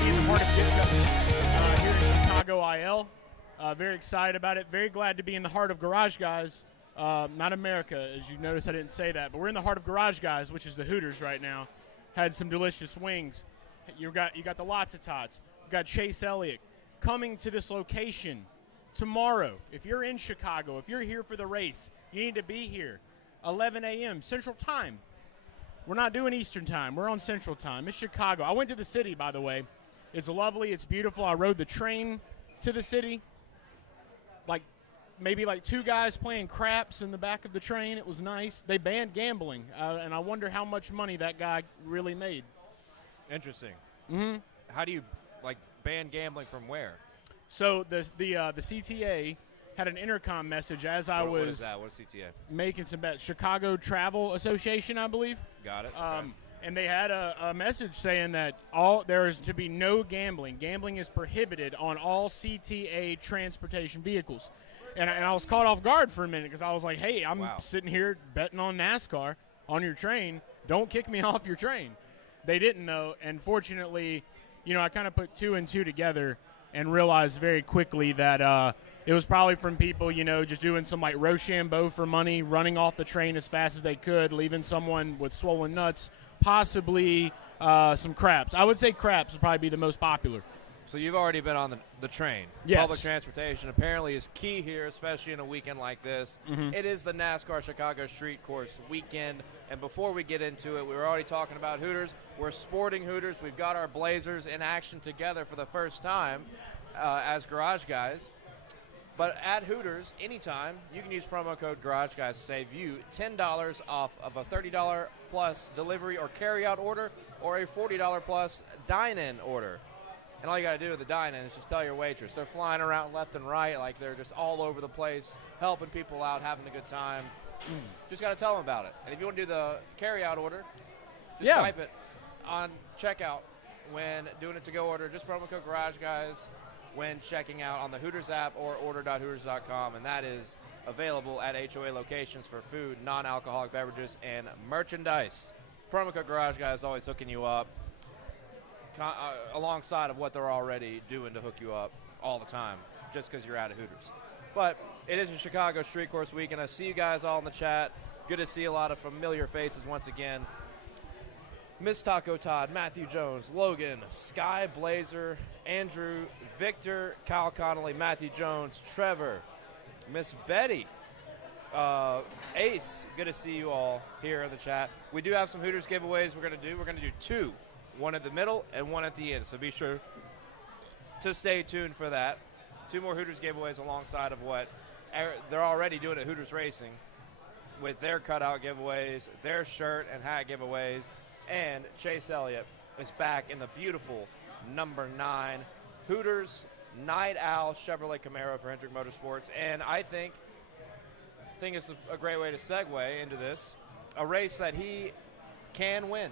to be in the heart of Ditka here in Chicago IL. Very excited about it. Very glad to be in the heart of Garage Guys. Not America, as you notice I didn't say that, but we're in the heart of Garage Guys, which is the Hooters right now. Had some delicious wings. You got the lots of tots. You got Chase Elliott coming to this location tomorrow. If you're in Chicago, if you're here for the race, you need to be here. 11 a.m. Central Time. We're not doing Eastern Time. We're on Central Time. It's Chicago. I went to the city, by the way. It's lovely. It's beautiful. I rode the train to the city. Maybe two guys playing craps in the back of the train. It was nice. They banned gambling, and I wonder how much money that guy really made. Interesting. Mm-hmm. How do you ban gambling from where? So the CTA had an intercom message as I was. What is that? What is CTA? Making some bets. Chicago Travel Association, I believe. Got it. Okay. And they had a message saying that there is to be no gambling. Gambling is prohibited on all CTA transportation vehicles. And I was caught off guard for a minute because I was like, hey, I'm sitting here betting on NASCAR on your train. Don't kick me off your train. They didn't know. And fortunately, I kind of put two and two together and realized very quickly that it was probably from people, just doing some Rochambeau for money, running off the train as fast as they could, leaving someone with swollen nuts, possibly some craps. I would say craps would probably be the most popular. So you've already been on the train. Yes. Public transportation apparently is key here, especially in a weekend like this. Mm-hmm. It is the NASCAR Chicago Street Course weekend. And before we get into it, we were already talking about Hooters. We're sporting Hooters. We've got our Blazers in action together for the first time as Garage Guys. But at Hooters, anytime, you can use promo code Garage Guys to save you $10 off of a $30 plus delivery or carry-out order or a $40 plus dine-in order. And all you got to do with the dine-in is just tell your waitress. They're flying around left and right, they're just all over the place, helping people out, having a good time. Just got to tell them about it. And if you want to do the carry-out order, just type it on checkout when doing a to-go order. Just promo code Garage Guys when checking out on the Hooters app or order.hooters.com. And that is available at HOA locations for food, non-alcoholic beverages, and merchandise. Promo code Garage Guys is always hooking you up. Alongside of what they're already doing to hook you up all the time, just because you're out of Hooters. But it is a Chicago Street Course week, and I see you guys all in the chat. Good to see a lot of familiar faces once again. Miss Taco Todd, Matthew Jones, Logan, Sky Blazer, Andrew, Victor, Kyle Connolly, Matthew Jones, Trevor, Miss Betty, Ace. Good to see you all here in the chat. We do have some Hooters giveaways we're going to do. We're going to do two. One at the middle and one at the end. So be sure to stay tuned for that. Two more Hooters giveaways alongside of what they're already doing at Hooters Racing with their cutout giveaways, their shirt and hat giveaways. And Chase Elliott is back in the beautiful number 9 Hooters Night Owl Chevrolet Camaro for Hendrick Motorsports. And I think it's a great way to segue into this, a race that he can win.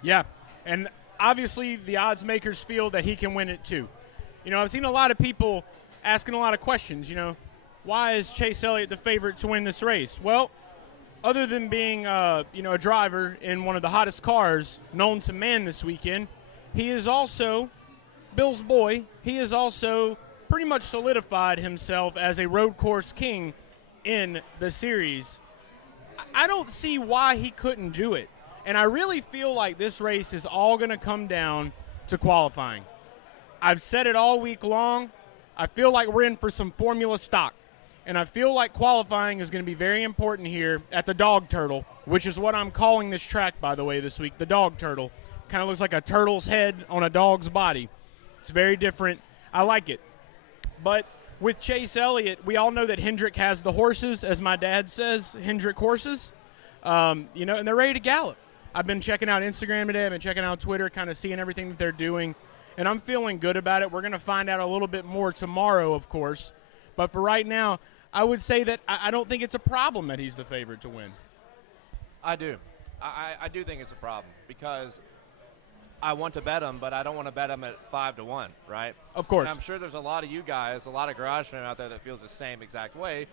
Yeah, and obviously the odds makers feel that he can win it too. I've seen a lot of people asking a lot of questions, why is Chase Elliott the favorite to win this race? Well, other than being, a driver in one of the hottest cars known to man this weekend, he is also Bill's boy. He has also pretty much solidified himself as a road course king in the series. I don't see why he couldn't do it. And I really feel like this race is all going to come down to qualifying. I've said it all week long. I feel like we're in for some formula stock. And I feel like qualifying is going to be very important here at the Dog Turtle, which is what I'm calling this track, by the way, this week, the Dog Turtle. Kind of looks like a turtle's head on a dog's body. It's very different. I like it. But with Chase Elliott, we all know that Hendrick has the horses, as my dad says, Hendrick horses, and they're ready to gallop. I've been checking out Instagram today. I've been checking out Twitter, kind of seeing everything that they're doing, and I'm feeling good about it. We're going to find out a little bit more tomorrow, of course. But for right now, I would say that I don't think it's a problem that he's the favorite to win. I do. I do think it's a problem because I want to bet him, but I don't want to bet him at 5-1, right? Of course. And I'm sure there's a lot of you guys, a lot of garage fans out there that feels the same exact way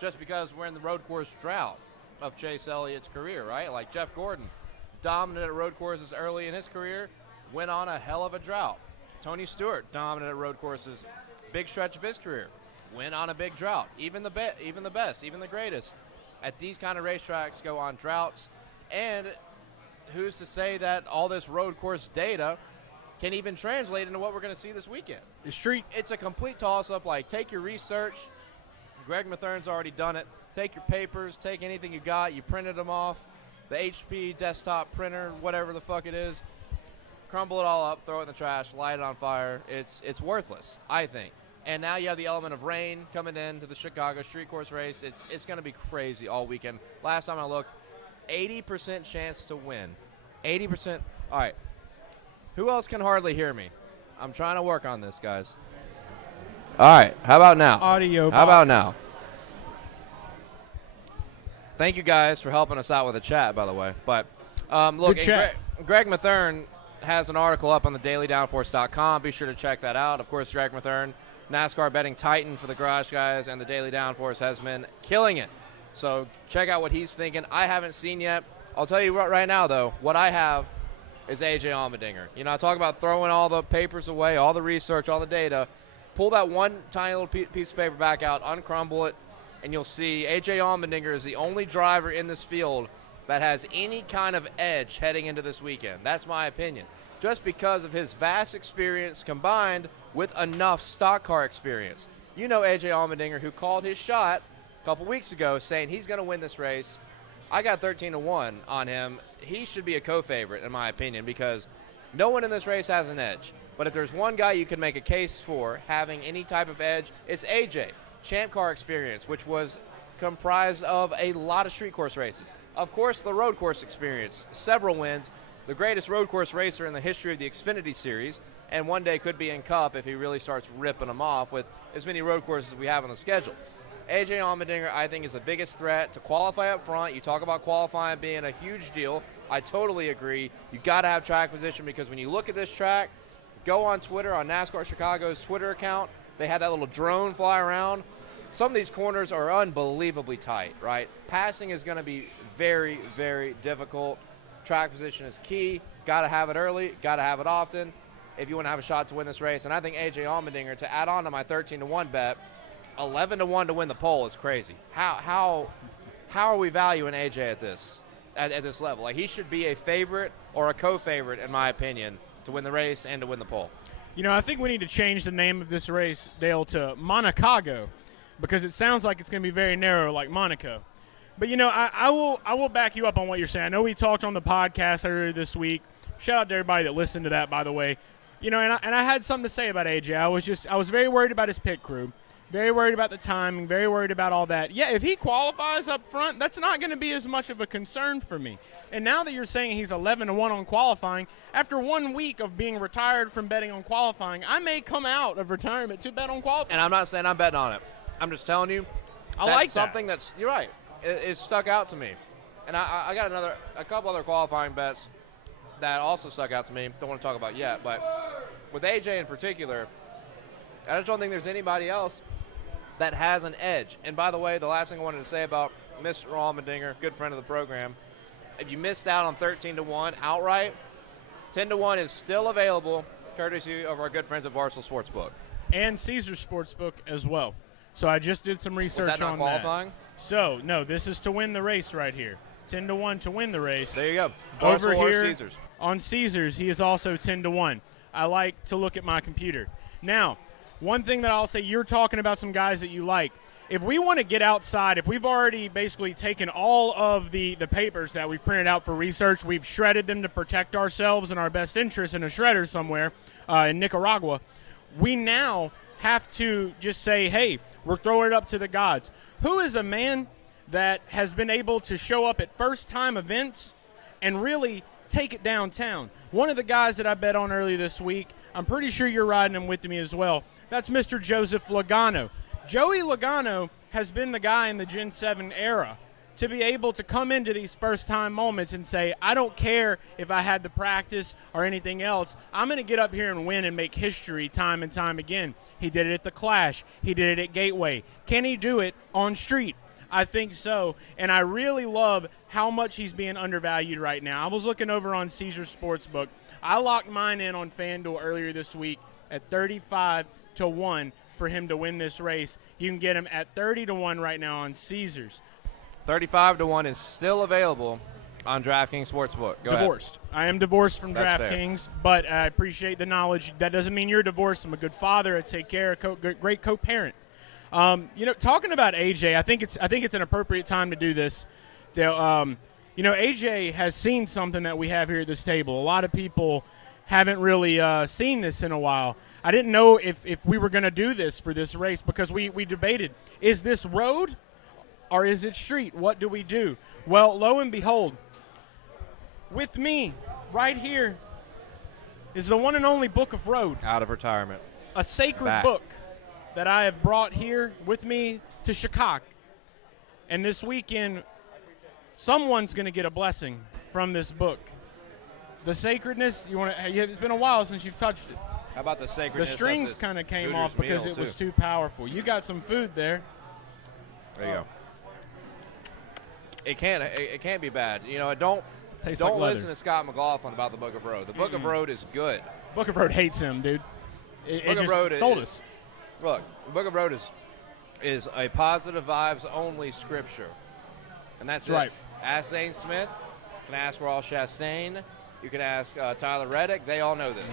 just because we're in the road course drought of Chase Elliott's career, right? Like Jeff Gordon, dominant at road courses early in his career, went on a hell of a drought. Tony Stewart, dominant at road courses, big stretch of his career, win on a big drought. Even the best, even the greatest, at these kind of racetracks go on droughts. And who's to say that all this road course data can even translate into what we're going to see this weekend? The street. It's a complete toss-up. Like, take your research. Greg Mathern's already done it. Take your papers, take anything you got, you printed them off, the HP desktop printer, whatever the fuck it is, crumble it all up, throw it in the trash, light it on fire. It's worthless, I think. And now you have the element of rain coming into the Chicago street course race. It's going to be crazy all weekend. Last time I looked, 80% chance to win. 80%. All right. Who else can hardly hear me? I'm trying to work on this, guys. All right. How about now? Audio. How about now? Thank you guys for helping us out with the chat, by the way. But look, Greg Mathern has an article up on the dailydownforce.com. Be sure to check that out. Of course, Greg Mathern, NASCAR betting titan for the Garage Guys and the Daily Downforce, has been killing it. So check out what he's thinking. I haven't seen yet. I'll tell you right now, though, what I have is A.J. Allmendinger. You know, I talk about throwing all the papers away, all the research, all the data. Pull that one tiny little piece of paper back out, uncrumble it, and you'll see A.J. Allmendinger is the only driver in this field that has any kind of edge heading into this weekend. That's my opinion. Just because of his vast experience combined with enough stock car experience. You know A.J. Allmendinger, who called his shot a couple weeks ago saying he's going to win this race. I got 13-1 on him. He should be a co-favorite, in my opinion, because no one in this race has an edge. But if there's one guy you can make a case for having any type of edge, it's A.J. Champ car experience, which was comprised of a lot of street course races. Of course, the road course experience, several wins, the greatest road course racer in the history of the Xfinity Series, and one day could be in Cup if he really starts ripping them off with as many road courses as we have on the schedule. A.J. Allmendinger, I think, is the biggest threat to qualify up front. You talk about qualifying being a huge deal. I totally agree. You got to have track position, because when you look at this track, go on Twitter, on NASCAR Chicago's Twitter account. They had that little drone fly around. Some of these corners are unbelievably tight, right? Passing is going to be very, very difficult. Track position is key. Got to have it early. Got to have it often if you want to have a shot to win this race. And I think A.J. Allmendinger, to add on to my 13-1 bet, 11-1 to win the pole is crazy. How are we valuing A.J. at this level? Like, he should be a favorite or a co-favorite, in my opinion, to win the race and to win the pole. You know, I think we need to change the name of this race, Dale, to Monacago, because it sounds like it's going to be very narrow, like Monaco. But, you know, I will back you up on what you're saying. I know we talked on the podcast earlier this week. Shout out to everybody that listened to that, by the way. You know, and I had something to say about AJ. I was very worried about his pit crew, very worried about the timing, very worried about all that. Yeah, if he qualifies up front, that's not going to be as much of a concern for me. And now that you're saying he's 11-1 on qualifying, after 1 week of being retired from betting on qualifying, I may come out of retirement to bet on qualifying. And I'm not saying I'm betting on it. I'm just telling you, I like something that's, you're right. It stuck out to me. And I got a couple other qualifying bets that also stuck out to me. Don't want to talk about yet, but with AJ in particular, I just don't think there's anybody else that has an edge. And by the way, the last thing I wanted to say about Mr. Allmendinger, good friend of the program, if you missed out on 13-1 outright, 10-1 is still available, courtesy of our good friends at Barstool Sportsbook. And Caesars Sportsbook as well. So I just did some research Was that not on qualifying? that. So, no, this is to win the race right here. 10-1 to win the race. There you go. Over Barstool or here Caesars. on Caesars, he is also 10-1. I like to look at my computer. Now, one thing that I'll say, you're talking about some guys that you like. If we want to get outside, if we've already basically taken all of the papers that we've printed out for research, we've shredded them to protect ourselves and our best interest in a shredder somewhere in Nicaragua, we now have to just say, hey, we're throwing it up to the gods. Who is a man that has been able to show up at first-time events and really take it downtown? One of the guys that I bet on earlier this week, I'm pretty sure you're riding him with me as well, that's Mr. Joseph Logano. Joey Logano has been the guy in the Gen 7 era to be able to come into these first-time moments and say, I don't care if I had the practice or anything else. I'm going to get up here and win and make history time and time again. He did it at the Clash. He did it at Gateway. Can he do it on street? I think so, and I really love how much he's being undervalued right now. I was looking over on Caesar Sportsbook. I locked mine in on FanDuel earlier this week at 35-1 for him to win this race. You can get him at 30-1 right now on Caesars. 35-1 is still available on DraftKings Sportsbook. Go divorced. ahead. I am divorced from That's DraftKings, but I appreciate the knowledge. That doesn't mean you're divorced. I'm a good father. I take care, great co-parent. Talking about AJ, I think it's an appropriate time to do this. AJ has seen something that we have here at this table. A lot of people haven't really seen this in a while. I didn't know if we were going to do this for this race because we debated, is this road or is it street? What do we do? Well, lo and behold, with me right here is the one and only Book of Road. Out of retirement. A sacred book that I have brought here with me to Chicago. And this weekend, someone's going to get a blessing from this book. The sacredness, it's been a while since you've touched it. How about the sacredness? The strings kind of came off because it was too powerful. You got some food there. There you go. It can't be bad. Don't like listen to Scott McLaughlin about the Book of Road. The Book of Road is good. Book of Road hates him, dude. Book of Road sold us. Look, the Book of Road is a positive vibes only scripture, and that's right. It. Ask Zane Smith. You can ask Ross Chastain. You can ask Tyler Reddick. They all know this.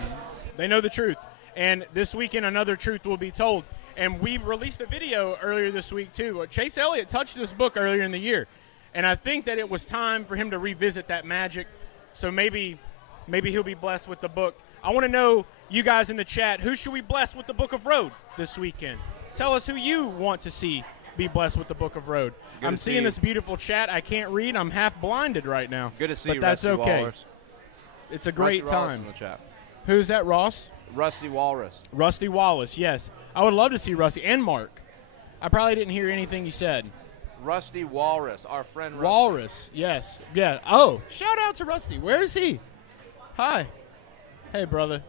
They know the truth. And this weekend, another truth will be told. And we released a video earlier this week, too. Chase Elliott touched this book earlier in the year. And I think that it was time for him to revisit that magic. So maybe he'll be blessed with the book. I want to know, you guys in the chat, who should we bless with the Book of Road this weekend? Tell us who you want to see be blessed with the Book of Road. I'm seeing this beautiful chat. I can't read. I'm half blinded right now. Good to see but you, that's Rusty okay. Walrus. It's a great Rusty time. Wallace in the chat. Who's that, Ross? Rusty Walrus. Rusty Wallace, yes. I would love to see Rusty and Mark. I probably didn't hear anything you said. Rusty Walrus, our friend Rusty. Walrus, yes. Yeah. Oh, shout out to Rusty. Where is he? Hi. Hey, brother.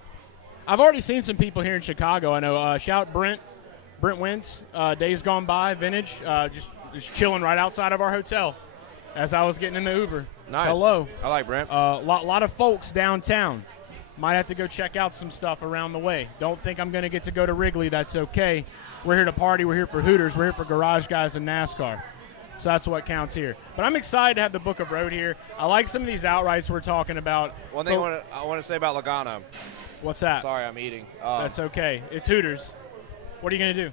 I've already seen some people here in Chicago. I know. Shout Brent Wentz, Days Gone By, Vintage, just chilling right outside of our hotel as I was getting in the Uber. Nice. Hello. I like Brent. Lot of folks downtown. Might have to go check out some stuff around the way. Don't think I'm going to get to go to Wrigley. That's okay. We're here to party. We're here for Hooters. We're here for Garage Guys and NASCAR. So that's what counts here. But I'm excited to have the Book of Road here. I like some of these outrights we're talking about. One thing I want to say about Logano. What's that? Sorry, I'm eating. That's okay. It's Hooters. What are you going to do?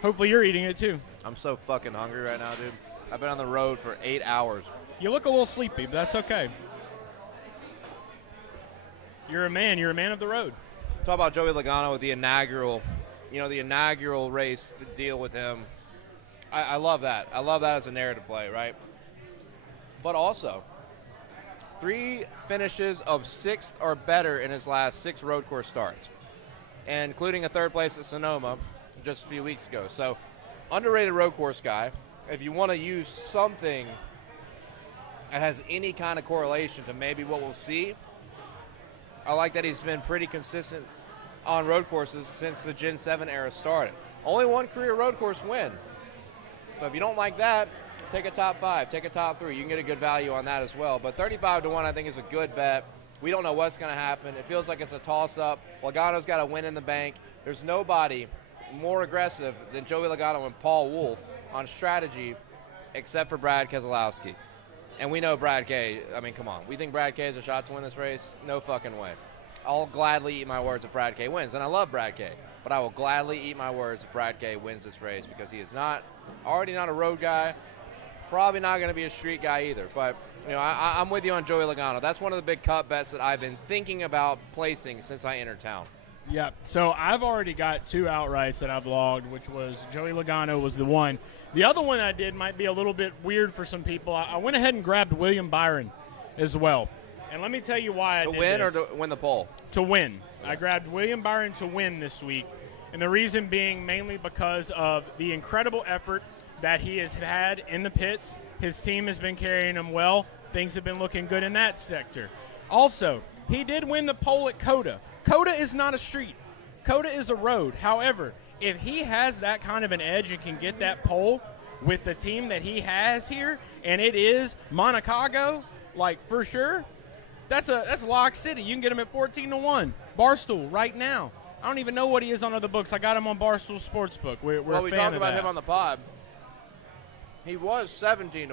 Hopefully you're eating it too. I'm so fucking hungry right now, dude. I've been on the road for 8 hours. You look a little sleepy, but that's okay. You're a man. You're a man of the road. Talk about Joey Logano with the inaugural race, the deal with him. I love that. I love that as a narrative play, right? But also, 3 finishes of 6th or better in his last 6 road course starts, and including a 3rd place at Sonoma just a few weeks ago. So, underrated road course guy. If you want to use something that has any kind of correlation to maybe what we'll see, I like that he's been pretty consistent on road courses since the Gen 7 era started. Only 1 career road course win. So if you don't like that, take a top 5, take a top 3. You can get a good value on that as well. But 35-1 I think is a good bet. We don't know what's going to happen. It feels like it's a toss-up. Logano's got a win in the bank. There's nobody more aggressive than Joey Logano and Paul Wolfe on strategy except for Brad Keselowski. And we know Brad K. I mean, come on. We think Brad K has a shot to win this race? No fucking way. I'll gladly eat my words if Brad K wins. And I love Brad K. But I will gladly eat my words if Brad K wins this race because he is already not a road guy. Probably not going to be a street guy either. But, I'm with you on Joey Logano. That's one of the big cut bets that I've been thinking about placing since I entered town. Yeah, so I've already got 2 outrights that I've logged, which was Joey Logano was the one. The other one I did might be a little bit weird for some people. I went ahead and grabbed William Byron as well. And let me tell you why I did this. To win or to win the pole? To win. Yeah. I grabbed William Byron to win this week. And the reason being mainly because of the incredible effort that he has had in the pits. His team has been carrying him well. Things have been looking good in that sector. Also, he did win the pole at COTA. COTA is not a street. COTA is a road. However, if he has that kind of an edge and can get that pole, with the team that he has here, and it is Monacago, like for sure. That's Lock City. You can get him at 14-1. Barstool right now. I don't even know what he is on other books. I got him on Barstool Sportsbook. We're well, a we fan talked of about that. him on the pod. He was 17-1.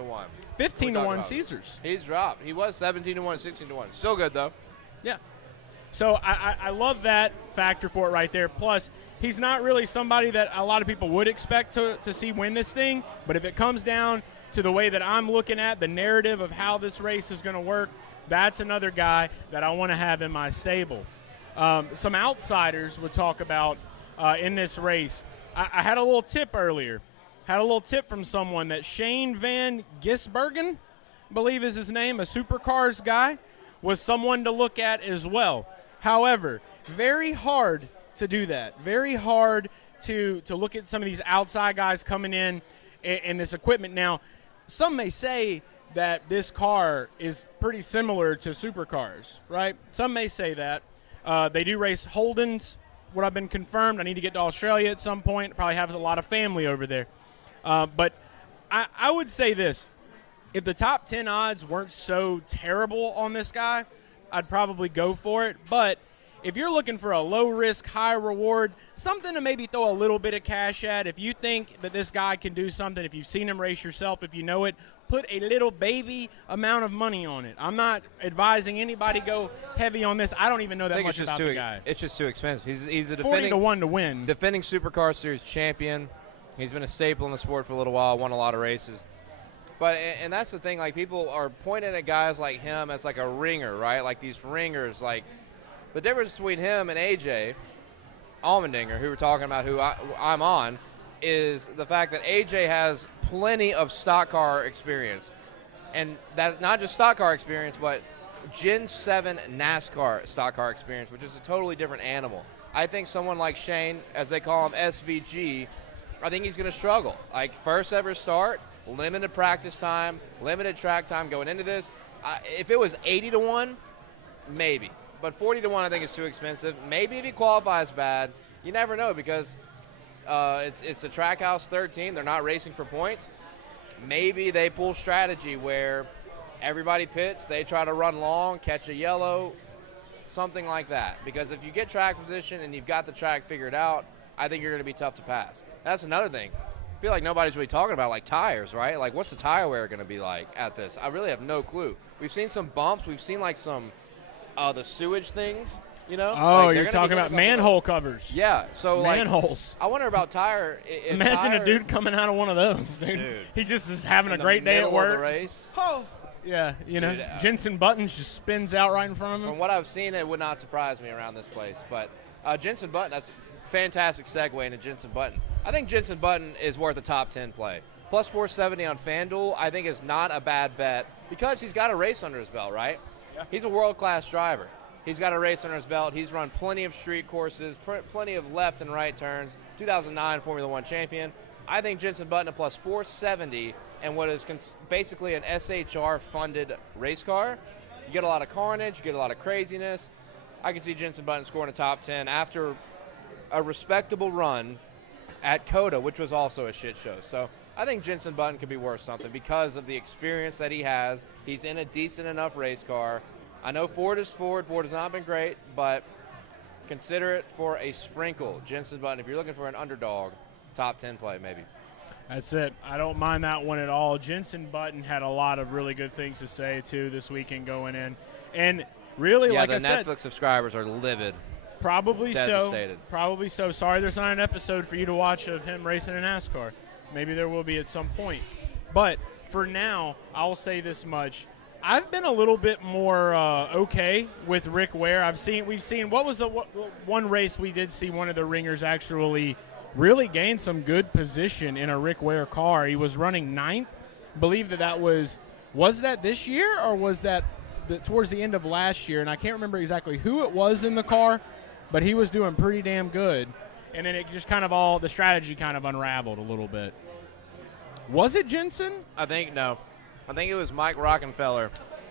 15-1 Caesars. He's dropped. He was 17-1, 16-1. Still good though. Yeah. So I love that factor for it right there. Plus, he's not really somebody that a lot of people would expect to see win this thing. But if it comes down to the way that I'm looking at the narrative of how this race is going to work, that's another guy that I want to have in my stable. Some outsiders would talk about in this race. I had a little tip earlier. Had a little tip from someone that Shane Van Gisbergen, I believe is his name, a supercars guy, was someone to look at as well. However, very hard to do that. Very hard to look at some of these outside guys coming in this equipment. Now, some may say that this car is pretty similar to supercars, right? Some may say that. They do race Holdens, what I've been confirmed. I need to get to Australia at some point. Probably have a lot of family over there. But I would say this. If the top 10 odds weren't so terrible on this guy, I'd probably go for it. But if you're looking for a low-risk, high-reward, something to maybe throw a little bit of cash at, if you think that this guy can do something, if you've seen him race yourself, if you know it, put a little baby amount of money on it. I'm not advising anybody go heavy on this. I don't even know that much about the guy. It's just too expensive. He's a 40-1 to win. Defending Supercar Series champion. He's been a staple in the sport for a little while, won a lot of races. But and that's the thing, like people are pointing at guys like him as like a ringer, right? Like these ringers, like the difference between him and AJ Allmendinger, who we're talking about, who I'm on, is the fact that AJ has plenty of stock car experience. And that not just stock car experience, but Gen 7 NASCAR stock car experience, which is a totally different animal. I think someone like Shane, as they call him, SVG, I think he's going to struggle. Like, first ever start, limited practice time, limited track time going into this. If it was 80-1, maybe. But 40-1 I think is too expensive. Maybe if he qualifies bad, you never know because it's a Trackhouse 13. They're not racing for points. Maybe they pull strategy where everybody pits, they try to run long, catch a yellow, something like that. Because if you get track position and you've got the track figured out, I think you're going to be tough to pass. That's another thing. I feel like nobody's really talking about, like, tires, right? Like, what's the tire wear going to be like at this? I really have no clue. We've seen some bumps. We've seen, like, some the sewage things, you know? Oh, like, you're talking about manhole covers. Yeah. So, manholes. Like, I wonder about tire. Imagine a dude coming out of one of those, dude. He just is having a great day at work. Of the race. Oh. Yeah, you know, Jensen Buttons just spins out right in front of him. From what I've seen, it would not surprise me around this place. But Jensen Button, that's a fantastic segue into Jensen Button. I think Jensen Button is worth a top 10 play. Plus 470 on FanDuel, I think is not a bad bet because he's got a race under his belt, right? Yeah. He's a world-class driver. He's got a race under his belt. He's run plenty of street courses, plenty of left and right turns, 2009 Formula One champion. I think Jensen Button at plus 470 and what is basically an SHR-funded race car. You get a lot of carnage, you get a lot of craziness. I can see Jensen Button scoring a top 10 after a respectable run at COTA, which was also a shit show. So I think Jensen Button could be worth something because of the experience that he has. He's in a decent enough race car. I know Ford is Ford. Ford has not been great, but consider it for a sprinkle. Jensen Button, if you're looking for an underdog, top 10 play maybe. That's it. I don't mind that one at all. Jensen Button had a lot of really good things to say, too, this weekend going in. And really, like I said. Yeah, the Netflix subscribers are livid. Probably devastated. So. Probably so. Sorry there's not an episode for you to watch of him racing in NASCAR. Maybe there will be at some point. But for now, I'll say this much. I've been a little bit more okay with Rick Ware. We've seen what was the one race we did see one of the ringers actually really gain some good position in a Rick Ware car. He was running 9th. I believe that was that this year or was that towards the end of last year? And I can't remember exactly who it was in the car, but he was doing pretty damn good. And then it just kind of the strategy kind of unraveled a little bit. Was it Jensen? I think it was Mike Rockefeller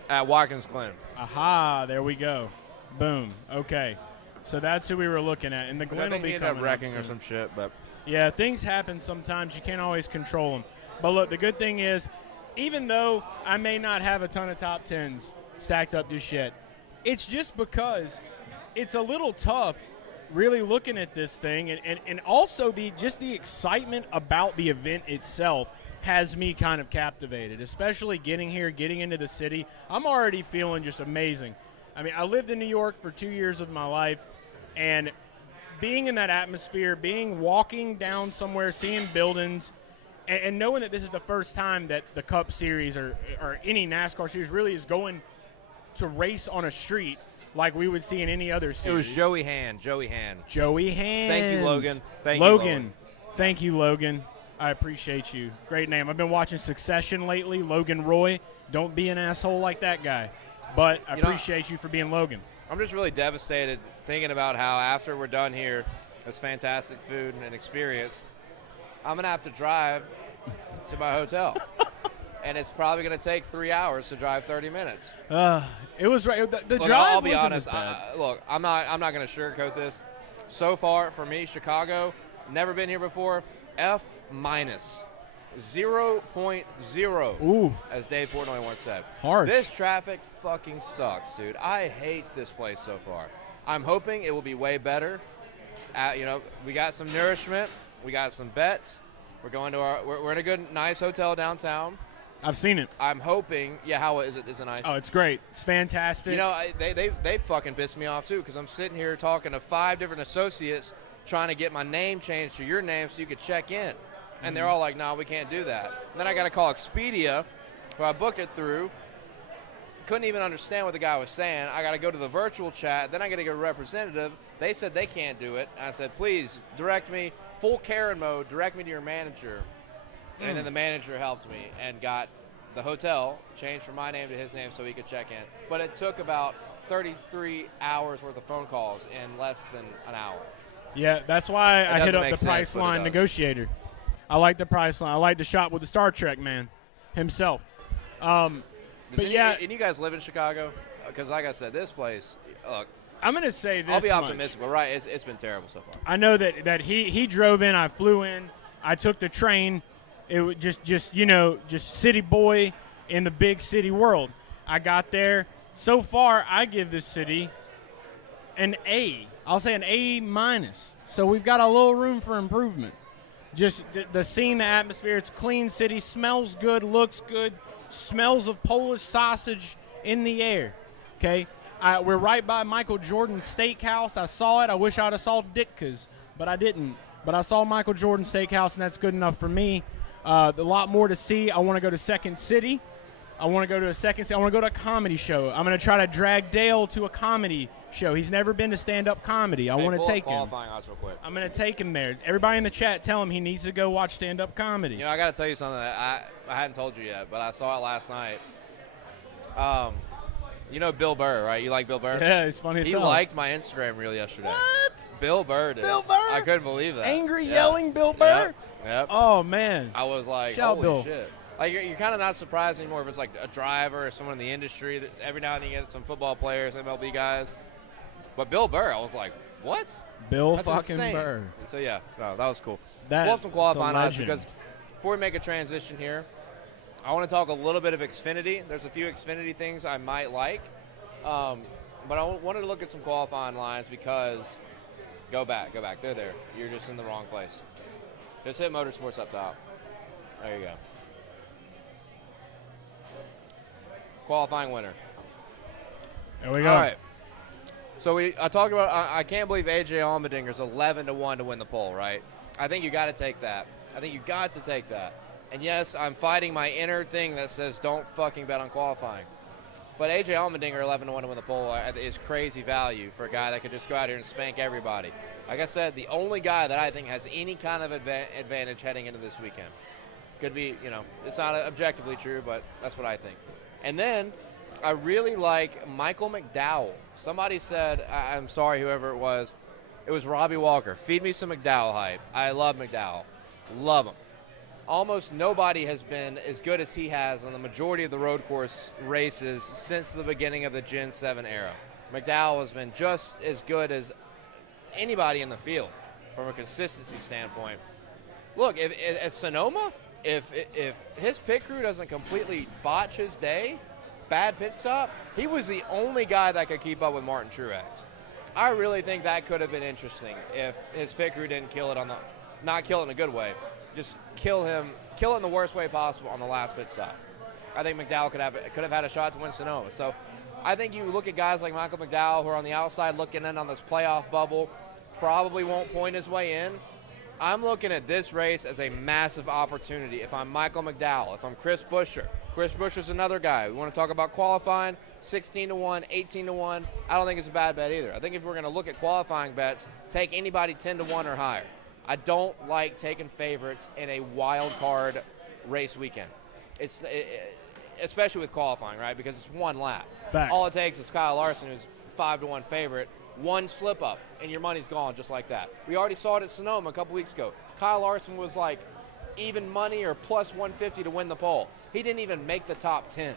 at Watkins Glen. Aha, there we go. Boom. Okay. So that's who we were looking at. And the Glen will be coming up wrecking soon. Or some shit, but yeah, things happen sometimes. You can't always control them. But look, the good thing is, even though I may not have a ton of top 10s stacked up just yet, it's just because it's a little tough really looking at this thing. And also the excitement about the event itself has me kind of captivated, especially getting here, getting into the city. I'm already feeling just amazing. I mean, I lived in New York for 2 years of my life, and being in that atmosphere, walking down somewhere, seeing buildings, and knowing that this is the first time that the Cup Series or any NASCAR series really is going to race on a street like we would see in any other series. It was Joey Hand. Joey Hand. Thank you, Logan. Thank you, Logan. I appreciate you. Great name. I've been watching Succession lately. Logan Roy. Don't be an asshole like that guy. But I appreciate you for being Logan. I'm just really devastated thinking about how after we're done here, this fantastic food and experience, I'm going to have to drive to my hotel. And it's probably going to take 3 hours to drive 30 minutes. It was right. The look, drive I'll be wasn't honest. as bad. Look, I'm not going to sugarcoat this. So far, for me, Chicago, never been here before. F minus. 0.0. Oof. As Dave Portnoy once said. Harsh. This traffic fucking sucks, dude. I hate this place so far. I'm hoping it will be way better. We got some nourishment. We got some bets. We're going to we're in a good, nice hotel downtown. I've seen it. I'm hoping. Yeah, how is it? Is it nice? Oh, it's great. It's fantastic. You know, they fucking pissed me off too because I'm sitting here talking to 5 different associates trying to get my name changed to your name so you could check in, and they're all like, "No, we can't do that." And then I got to call Expedia, who I booked it through. Couldn't even understand what the guy was saying. I got to go to the virtual chat. Then I got to get a representative. They said they can't do it. And I said, please direct me, full Karen mode, direct me to your manager. And then the manager helped me and got the hotel changed from my name to his name so he could check in. But it took about 33 hours worth of phone calls in less than an hour. Yeah, that's why I hit up the Priceline negotiator. I like the Priceline. I like to shop with the Star Trek man himself. And you guys live in Chicago? Because like I said, this place, look. I'm going to say this I'll be optimistic, but right, it's been terrible so far. I know that he drove in. I flew in. I took the train. It was just city boy in the big city world. I got there. So far, I give this city an A. I'll say an A minus. So we've got a little room for improvement. Just the scene, the atmosphere. It's a clean city. Smells good. Looks good. Smells of Polish sausage in the air. Okay, we're right by Michael Jordan's Steakhouse. I saw it. I wish I'd have saw Ditka's, but I didn't. But I saw Michael Jordan's Steakhouse, and that's good enough for me. A lot more to see. I want to go to Second City. I want to go to a comedy show. I'm going to try to drag Dale to a comedy show. He's never been to stand-up comedy. I want to take him. Qualifying odds real quick. I'm going to take him there. Everybody in the chat, tell him he needs to go watch stand-up comedy. You know, I got to tell you something that I hadn't told you yet, but I saw it last night. You know Bill Burr, right? You like Bill Burr? Yeah, he's funny as hell. He liked my Instagram reel yesterday. What? Bill Burr did. Bill Burr? I couldn't believe that. Angry, yelling Bill Burr? Yep. Oh, man. I was like, Shout holy Bill. shit. Like, you're kind of not surprised anymore if it's like a driver or someone in the industry. That every now and then you get some football players, MLB guys. But Bill Burr, I was like, what? Bill That's fucking insane. Burr. So, yeah, that was cool. We'll have some qualifying odds legend. because before we make a transition here, I want to talk a little bit of Xfinity. There's a few Xfinity things I might like. But I wanted to look at some qualifying lines because go back. They're there. You're just in the wrong place. Just hit Motorsports up top. There you go. Qualifying winner. There we go. All right. So I talked about. I can't believe AJ Allmendinger's 11-1 to win the pole. Right. I think you got to take that. And yes, I'm fighting my inner thing that says don't fucking bet on qualifying. But AJ Allmendinger 11-1 to win the pole is crazy value for a guy that could just go out here and spank everybody. Like I said, the only guy that I think has any kind of advantage heading into this weekend. Could be, it's not objectively true, but that's what I think. And then I really like Michael McDowell. Somebody said, I'm sorry, whoever it was Robbie Walker. Feed me some McDowell hype. I love McDowell. Love him. Almost nobody has been as good as he has on the majority of the road course races since the beginning of the Gen 7 era. McDowell has been just as good as anybody in the field from a consistency standpoint. Look, at Sonoma, if his pit crew doesn't completely botch his day, bad pit stop, he was the only guy that could keep up with Martin Truex. I really think that could have been interesting if his pit crew didn't kill it not kill it in a good way, just kill it in the worst way possible on the last pit stop. I think McDowell could have had a shot to win Sonoma. So I think you look at guys like Michael McDowell who are on the outside looking in on this playoff bubble, probably won't point his way in. I'm looking at this race as a massive opportunity. If I'm Michael McDowell, if I'm Chris Buescher. Chris Buescher's another guy. We want to talk about qualifying, 16-1, 18-1. I don't think it's a bad bet either. I think if we're going to look at qualifying bets, take anybody 10-1 or higher. I don't like taking favorites in a wild card race weekend. Especially with qualifying, right? Because it's one lap. Facts. All it takes is Kyle Larson, who's 5-1 favorite, one slip up, and your money's gone just like that. We already saw it at Sonoma a couple weeks ago. Kyle Larson was like even money or plus 150 to win the pole. He didn't even make the top 10.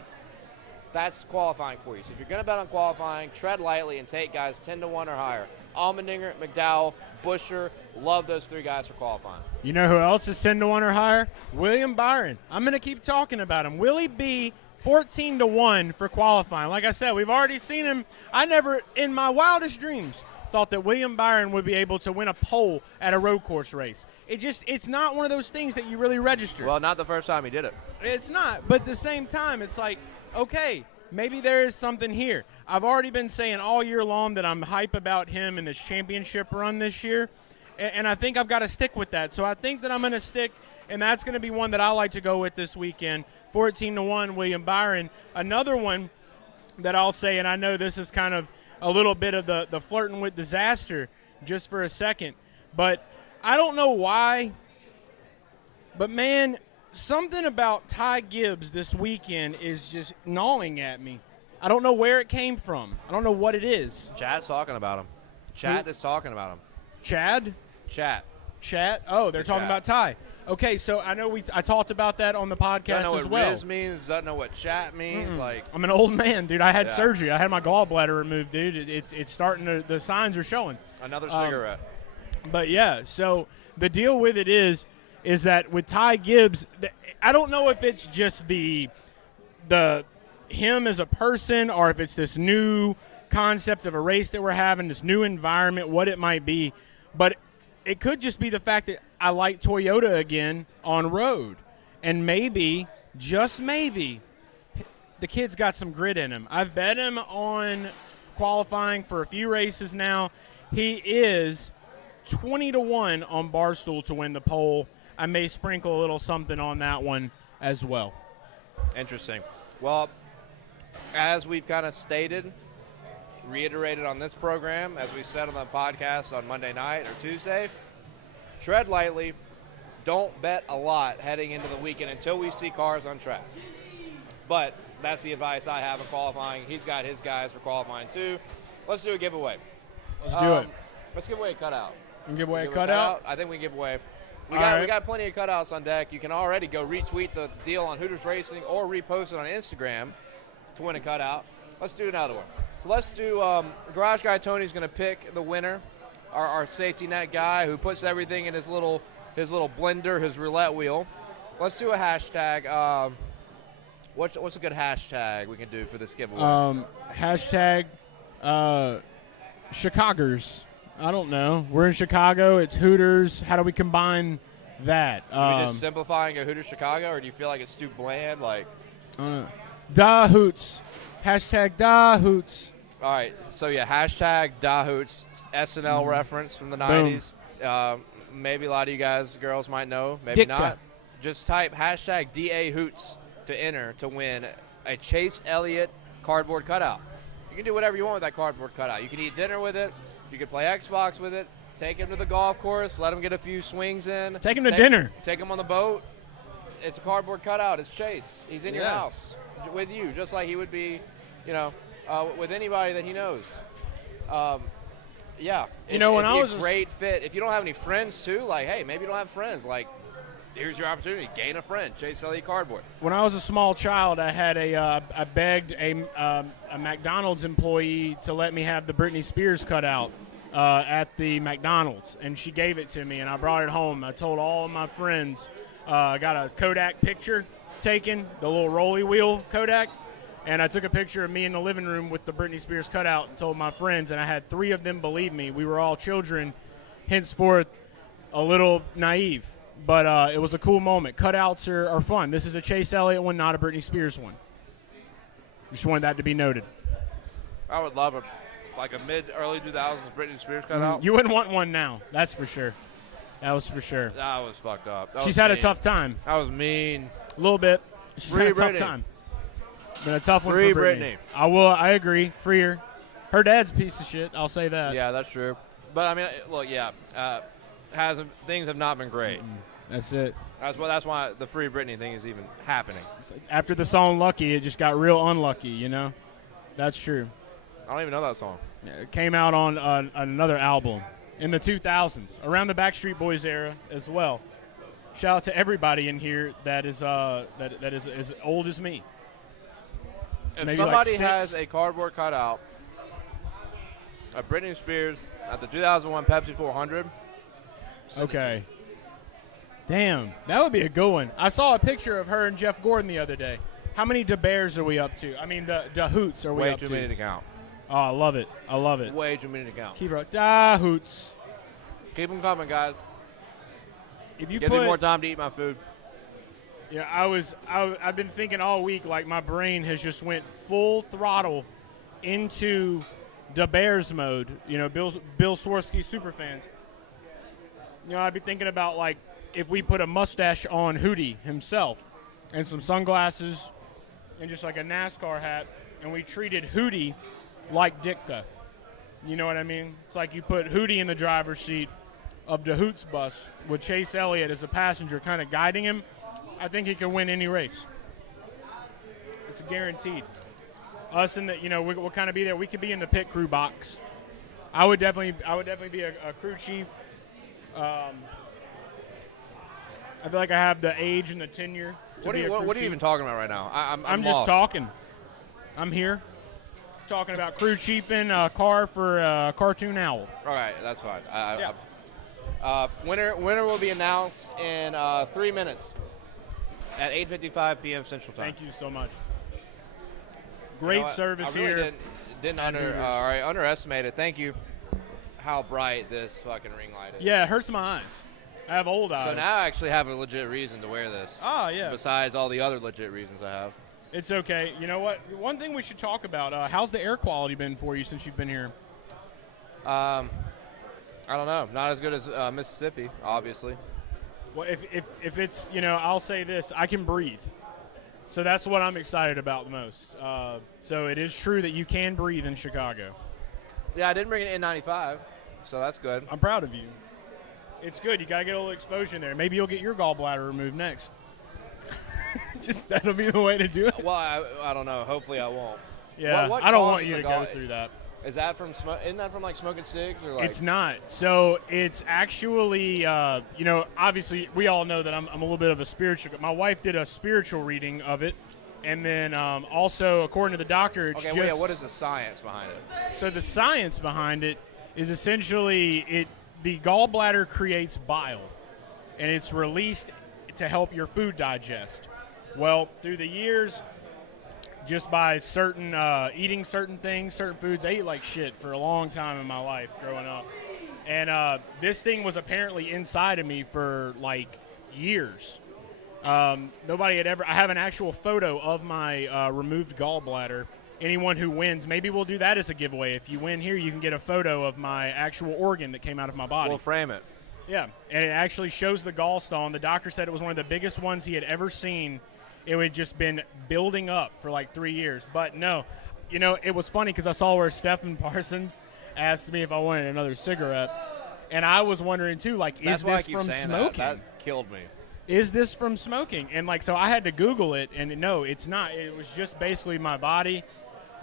That's qualifying for you. So if you're going to bet on qualifying, tread lightly and take guys 10-1 or higher. Allmendinger, McDowell, Buescher, love those three guys for qualifying. You know who else is 10-1 or higher? William Byron. I'm going to keep talking about him. Will he be 14-1 for qualifying? Like I said, we've already seen him. I never, in my wildest dreams, thought that William Byron would be able to win a pole at a road course race. It's not one of those things that you really register. Well, not the first time he did it. It's not. But at the same time, it's like, okay, maybe there is something here. I've already been saying all year long that I'm hype about him in this championship run this year, and I think I've got to stick with that. So I think that I'm going to stick, and that's going to be one that I like to go with this weekend, 14-1, William Byron. Another one that I'll say, and I know this is kind of a little bit of the flirting with disaster just for a second, but I don't know why, but, man, something about Ty Gibbs this weekend is just gnawing at me. I don't know where it came from. I don't know what it is. Chad's talking about him. Chad is talking about him. Chad? Chat? Oh, they're talking about Ty. Okay, so I know I talked about that on the podcast as well. Doesn't know what Riz means. Doesn't know what chat means. Like, I'm an old man, dude. I had surgery. I had my gallbladder removed, dude. It's starting to, the signs are showing. Another cigarette. But, yeah, so the deal with it is that with Ty Gibbs, I don't know if it's just the him as a person or if it's this new concept of a race that we're having, this new environment, what it might be. But it could just be the fact that I like Toyota again on road. And maybe, just maybe, the kid's got some grit in him. I've bet him on qualifying for a few races now. He is 20-1 on Barstool to win the pole. I may sprinkle a little something on that one as well. Interesting. Well, as we've kind of stated, reiterated on this program, as we said on the podcast on Monday night or Tuesday, tread lightly. Don't bet a lot heading into the weekend until we see cars on track. But that's the advice I have in qualifying. He's got his guys for qualifying too. Let's do a giveaway. Let's do it. Let's give away a cutout. Give away a cutout? I think we can give away. We got plenty of cutouts on deck. You can already go retweet the deal on Hooters Racing or repost it on Instagram to win a cutout. Let's do another one. So let's do Garage Guy Tony's going to pick the winner, our safety net guy who puts everything in his little blender, his roulette wheel. Let's do a hashtag. What's a good hashtag we can do for this giveaway? Hashtag Chicago's. I don't know. We're in Chicago. It's Hooters. How do we combine that? Are we just simplifying a Hooters Chicago, or do you feel like it's too bland? Like, Da Hoots. Hashtag Da Hoots. All right. So, yeah, hashtag Da Hoots. SNL reference from the 90s. Maybe a lot of you guys, girls, might know. Maybe Dicka. not. Just type hashtag DA Hoots to enter to win a Chase Elliott cardboard cutout. You can do whatever you want with that cardboard cutout. You can eat dinner with it. You can play Xbox with it. Take him to the golf course. Let him get a few swings in. Take him to dinner. Take him on the boat. It's a cardboard cutout. It's Chase. He's in your house with you, just like he would be, with anybody that he knows. When I was a great fit. If you don't have any friends too, like, hey, maybe you don't have friends. Like, here's your opportunity. Gain a friend. Chase Elliott cardboard. When I was a small child, I had I begged a McDonald's employee to let me have the Britney Spears cutout at the McDonald's, and she gave it to me, and I brought it home. I told all of my friends I got a Kodak picture taken, the little rolly wheel Kodak, and I took a picture of me in the living room with the Britney Spears cutout and told my friends, and I had 3 of them believe me. We were all children, henceforth a little naive, but it was a cool moment. Cutouts are fun. This is a Chase Elliott one, not a Britney Spears one. Just wanted that to be noted. I would love like a early 2000s Britney Spears cutout. You wouldn't want one now, that's for sure. That was for sure. That was fucked up. She's had a tough time. That was mean. A little bit. She's had a tough Britney. time. Been a tough one Free for Britney. Britney. I agree. Free her. Her dad's a piece of shit. I'll say that. Yeah, that's true. But I mean, look, yeah, things have not been great. That's it. That's why the Free Britney thing is even happening. After the song "Lucky," it just got real unlucky. You know, that's true. I don't even know that song. Yeah, it came out on another album in the 2000s, around the Backstreet Boys era as well. Shout out to everybody in here that is as old as me. If Maybe somebody like 6. has a cardboard cutout of Britney Spears at the 2001 Pepsi 400, Okay. Damn, that would be a good one. I saw a picture of her and Jeff Gordon the other day. How many DeBears are we up to? I mean, the Hoots are we way up too to? many to count. Oh, I love it. I love it. Way too many to count. Keep it up. Hoots. Keep them coming, guys. If you Give me more time to eat my food. Yeah, I've been thinking all week, like my brain has just went full throttle into DeBears mode. You know, Bill Swarsky superfans. You know, I'd be thinking about like if we put a mustache on Hootie himself and some sunglasses and just like a NASCAR hat, and we treated Hootie like Ditka. You know what I mean? It's like you put Hootie in the driver's seat of the Hoots bus with Chase Elliott as a passenger kind of guiding him. I think he can win any race. It's guaranteed. Us and we'll kind of be there. We could be in the pit crew box. I would definitely be a crew chief. I feel like I have the age and the tenure. What are you even talking about right now? I'm just lost. talking. I'm here talking about crew chiefing a car for a cartoon owl. All right, that's fine. Yeah. Winner will be announced in 3 minutes at 8:55 p.m. Central Time. Thank you so much. Great service I really here. Didn't underestimate it. Thank you. How bright this fucking ring light is. Yeah, it hurts my eyes. I have old eyes. So now I actually have a legit reason to wear this. Oh, yeah. Besides all the other legit reasons I have. It's okay. You know what? One thing we should talk about, how's the air quality been for you since you've been here? I don't know. Not as good as Mississippi, obviously. Well, if it's, I'll say this. I can breathe. So that's what I'm excited about the most. So it is true that you can breathe in Chicago. Yeah, I didn't bring an N95, so that's good. I'm proud of you. It's good. You got to get a little exposure there. Maybe you'll get your gallbladder removed next. Just that'll be the way to do it. Well, I don't know. Hopefully I won't. Yeah, what I don't want causes you a to go through that. Is that from isn't that from like smoking cigs or like? It's not. So it's actually, obviously we all know that I'm a little bit of a spiritual. My wife did a spiritual reading of it, and then also according to the doctor, it's okay. What is the science behind it? So the science behind it is essentially the gallbladder creates bile, and it's released to help your food digest. Well, through the years, just by eating certain things, certain foods, I ate like shit for a long time in my life growing up. And this thing was apparently inside of me for like years. Nobody had ever. I have an actual photo of my removed gallbladder. Anyone who wins, maybe we'll do that as a giveaway. If you win here, you can get a photo of my actual organ that came out of my body. We'll frame it. Yeah, and it actually shows the gallstone. The doctor said it was one of the biggest ones he had ever seen. It had just been building up for like 3 years. But no, it was funny because I saw where Stephen Parsons asked me if I wanted another cigarette. And I was wondering, too, like, is this from smoking? That killed me. Is this from smoking? And, like, so I had to Google it, and no, it's not. It was just basically my body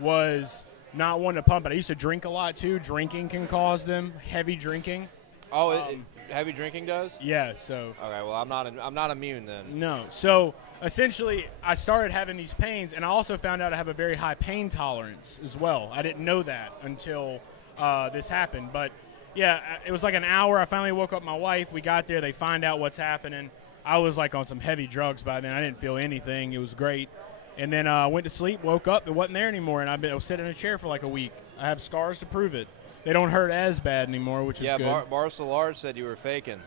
was not wanting to pump it. I used to drink a lot, too. Drinking can cause them, heavy drinking. Oh, heavy drinking does? Yeah, so. Okay, well, I'm not immune then. No. So, essentially, I started having these pains, and I also found out I have a very high pain tolerance as well. I didn't know that until this happened. But, yeah, it was like an hour. I finally woke up my wife. We got there. They find out what's happening. I was like on some heavy drugs by then. I didn't feel anything. It was great. And then I went to sleep, woke up, it wasn't there anymore, and I was sitting in a chair for like a week. I have scars to prove it. They don't hurt as bad anymore, which is good. Yeah, Barca Large said you were faking.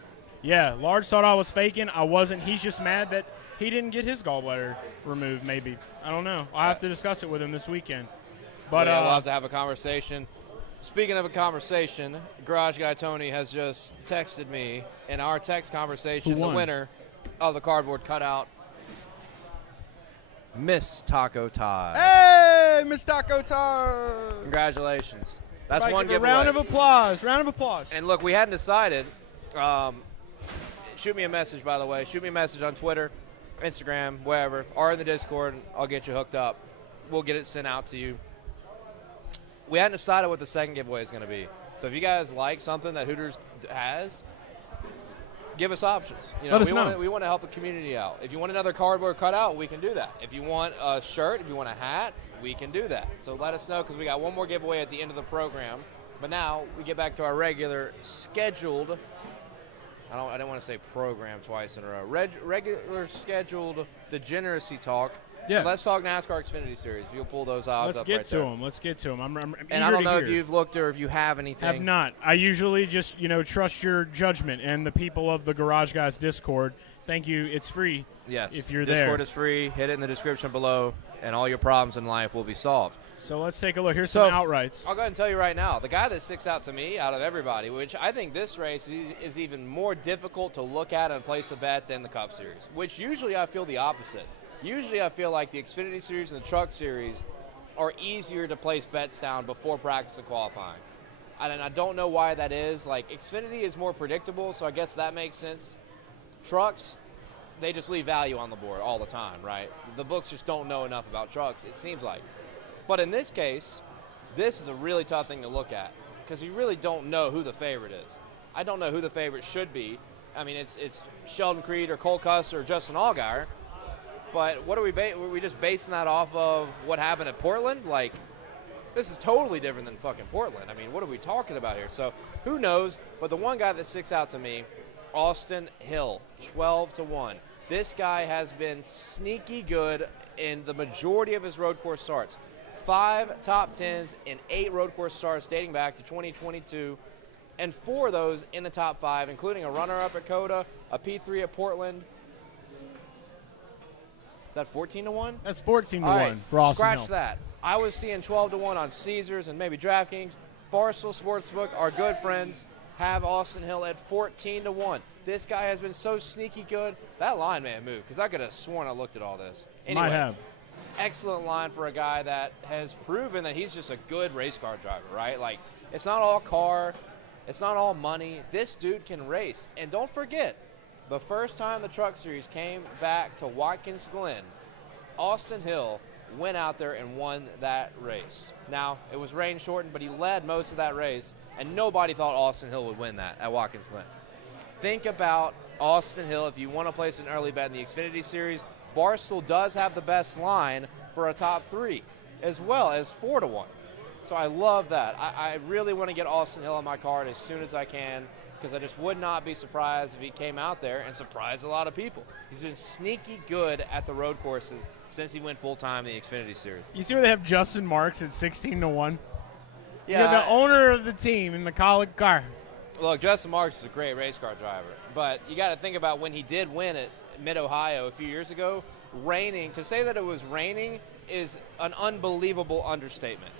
Yeah, Large thought I was faking. I wasn't. He's just mad that he didn't get his gallbladder removed, maybe. I don't know. I'll have to discuss it with him this weekend. But yeah, we'll have to have a conversation. Speaking of a conversation, Garage Guy Tony has just texted me in our text conversation the winner of the cardboard cutout, Miss Taco Tie. Hey, Miss Taco Tie! Congratulations. That's Right, one give a giveaway. round of applause. Round of applause. And look, we hadn't decided. Shoot me a message, by the way. Shoot me a message on Twitter, Instagram, wherever, or in the Discord. I'll get you hooked up. We'll get it sent out to you. We hadn't decided what the second giveaway is going to be. So if you guys like something that Hooters has, give us options. Let us know. We want to help the community out. If you want another cardboard cutout, we can do that. If you want a shirt, if you want a hat, we can do that. So let us know, because we got one more giveaway at the end of the program. But now we get back to our regular scheduled. I didn't want to say program twice in a row. Regular scheduled degeneracy talk. Yeah. And let's talk NASCAR Xfinity Series. If you'll pull those odds Let's up get right to there. them. Let's get to them. I'm And I don't know if you've looked or if you have anything. have not. I usually just, trust your judgment and the people of the Garage Guys Discord. Thank you. It's free. Yes. If you're Discord there. is free. Hit it in the description below, and all your problems in life will be solved. So let's take a look. Here's some outrights. I'll go ahead and tell you right now, the guy that sticks out to me out of everybody, which I think this race is even more difficult to look at and place a bet than the Cup Series, which usually I feel the opposite. Usually I feel like the Xfinity Series and the Truck Series are easier to place bets down before practice and qualifying. And I don't know why that is. Like, Xfinity is more predictable, so I guess that makes sense. Trucks, they just leave value on the board all the time, right? The books just don't know enough about trucks, it seems like. But in this case, this is a really tough thing to look at, because you really don't know who the favorite is. I don't know who the favorite should be. I mean, it's Sheldon Creed or Cole Custer or Justin Allgaier. But what are were we just basing that off of what happened at Portland? Like, this is totally different than fucking Portland. I mean, what are we talking about here? So who knows? But the one guy that sticks out to me, Austin Hill, 12-1. This guy has been sneaky good in the majority of his road course starts. 5 top 10s in 8 road course starts dating back to 2022, and 4 of those in the top 5, including a runner-up at Coda, a P3 at Portland. Is that 14-1? That's 14-1 right, for Austin scratch Hill. that. I was seeing 12-1 on Caesars and maybe DraftKings. Barstool Sportsbook, our good friends, have Austin Hill at 14-1. This guy has been so sneaky good. That line may have moved, because I could have sworn I looked at all this. Anyway, Might have. excellent line for a guy that has proven that he's just a good race car driver, right? Like, it's not all car. It's not all money. This dude can race. And don't forget, the first time the Truck Series came back to Watkins Glen, Austin Hill went out there and won that race. Now, it was rain shortened, but he led most of that race, and nobody thought Austin Hill would win that at Watkins Glen. Think about Austin Hill if you want to place an early bet in the Xfinity Series. Barstool does have the best line for a top 3, as well as 4-1. So I love that. I really want to get Austin Hill on my card as soon as I can, because I just would not be surprised if he came out there and surprised a lot of people. He's been sneaky good at the road courses since he went full-time in the Xfinity Series. You see where they have Justin Marks at 16-1? Yeah, You're the owner of the team in the college car. Look, Justin Marks is a great race car driver, but you got to think about when he did win at Mid-Ohio a few years ago, raining. To say that it was raining is an unbelievable understatement.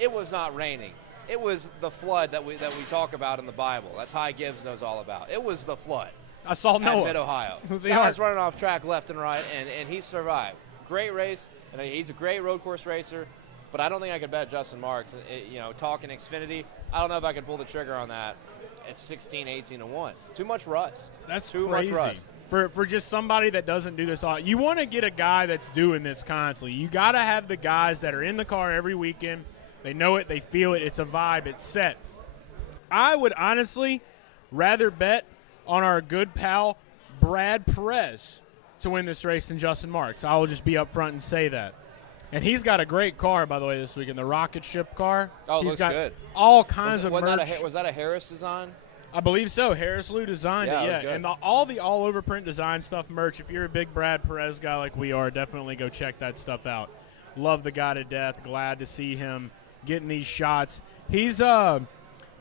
It was not raining. It was the flood that we talk about in the Bible, that Ty Gibbs knows all about. It was the flood. I saw At Noah. Mid-Ohio. They Guys are. running off track left and right, and he survived. Great race, and he's a great road course racer, but I don't think I could bet Justin Marks. Talking Xfinity, I don't know if I could pull the trigger on that at 16, 18-1. Too much rust. That's too crazy. much rust. For just somebody that doesn't do this all. You want to get a guy that's doing this constantly. You got to have the guys that are in the car every weekend. They know it. They feel it. It's a vibe. It's set. I would honestly rather bet on our good pal Brad Perez to win this race than Justin Marks. I will just be up front and say that. And he's got a great car, by the way, this weekend, the rocket ship car. Oh, it He's looks got good. all kinds of merch. Was that a Harris design? I believe so. Harris Lou designed Yeah, it, it was good. And all the all-over print design stuff merch, if you're a big Brad Perez guy like we are, definitely go check that stuff out. Love the guy to death. Glad to see him getting these shots. He's, you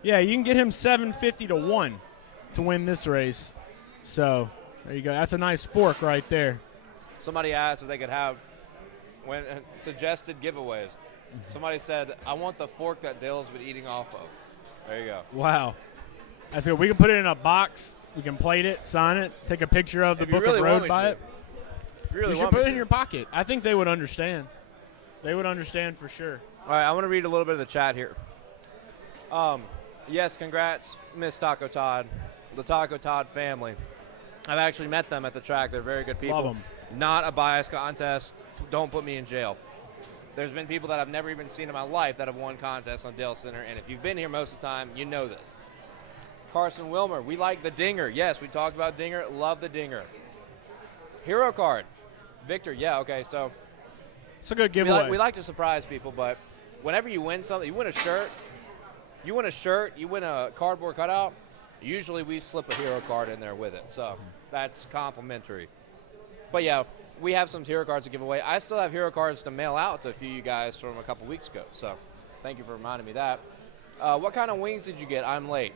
can get him 750 to 1 to win this race. So there you go. That's a nice fork right there. Somebody asked if they could have suggested giveaways. Somebody said, I want the fork that Dale's been eating off of. There you go. Wow. That's good. We can put it in a box. We can plate it, sign it, take a picture of the If you book really of want road me by to. it. If you really You should want put me it in to. your pocket. I think they would understand. They would understand for sure. All right, I want to read a little bit of the chat here. Yes, congrats, Miss Taco Todd, the Taco Todd family. I've actually met them at the track. They're very good people. Love 'em. Not a bias contest. Don't put me in jail. There's been people that I've never even seen in my life that have won contests on Dalescenter, and if you've been here most of the time, you know this. Carson Wilmer, we like the dinger. Yes, we talked about dinger. Love the dinger. Hero card. Victor, yeah, okay, so It's a good we giveaway. like to surprise people, but whenever you win something, you win a shirt, you win a cardboard cutout, usually we slip a hero card in there with it. So that's complimentary. But yeah, we have some hero cards to give away. I still have hero cards to mail out to a few of you guys from a couple weeks ago. So thank you for reminding me that. What kind of wings did you get? I'm late.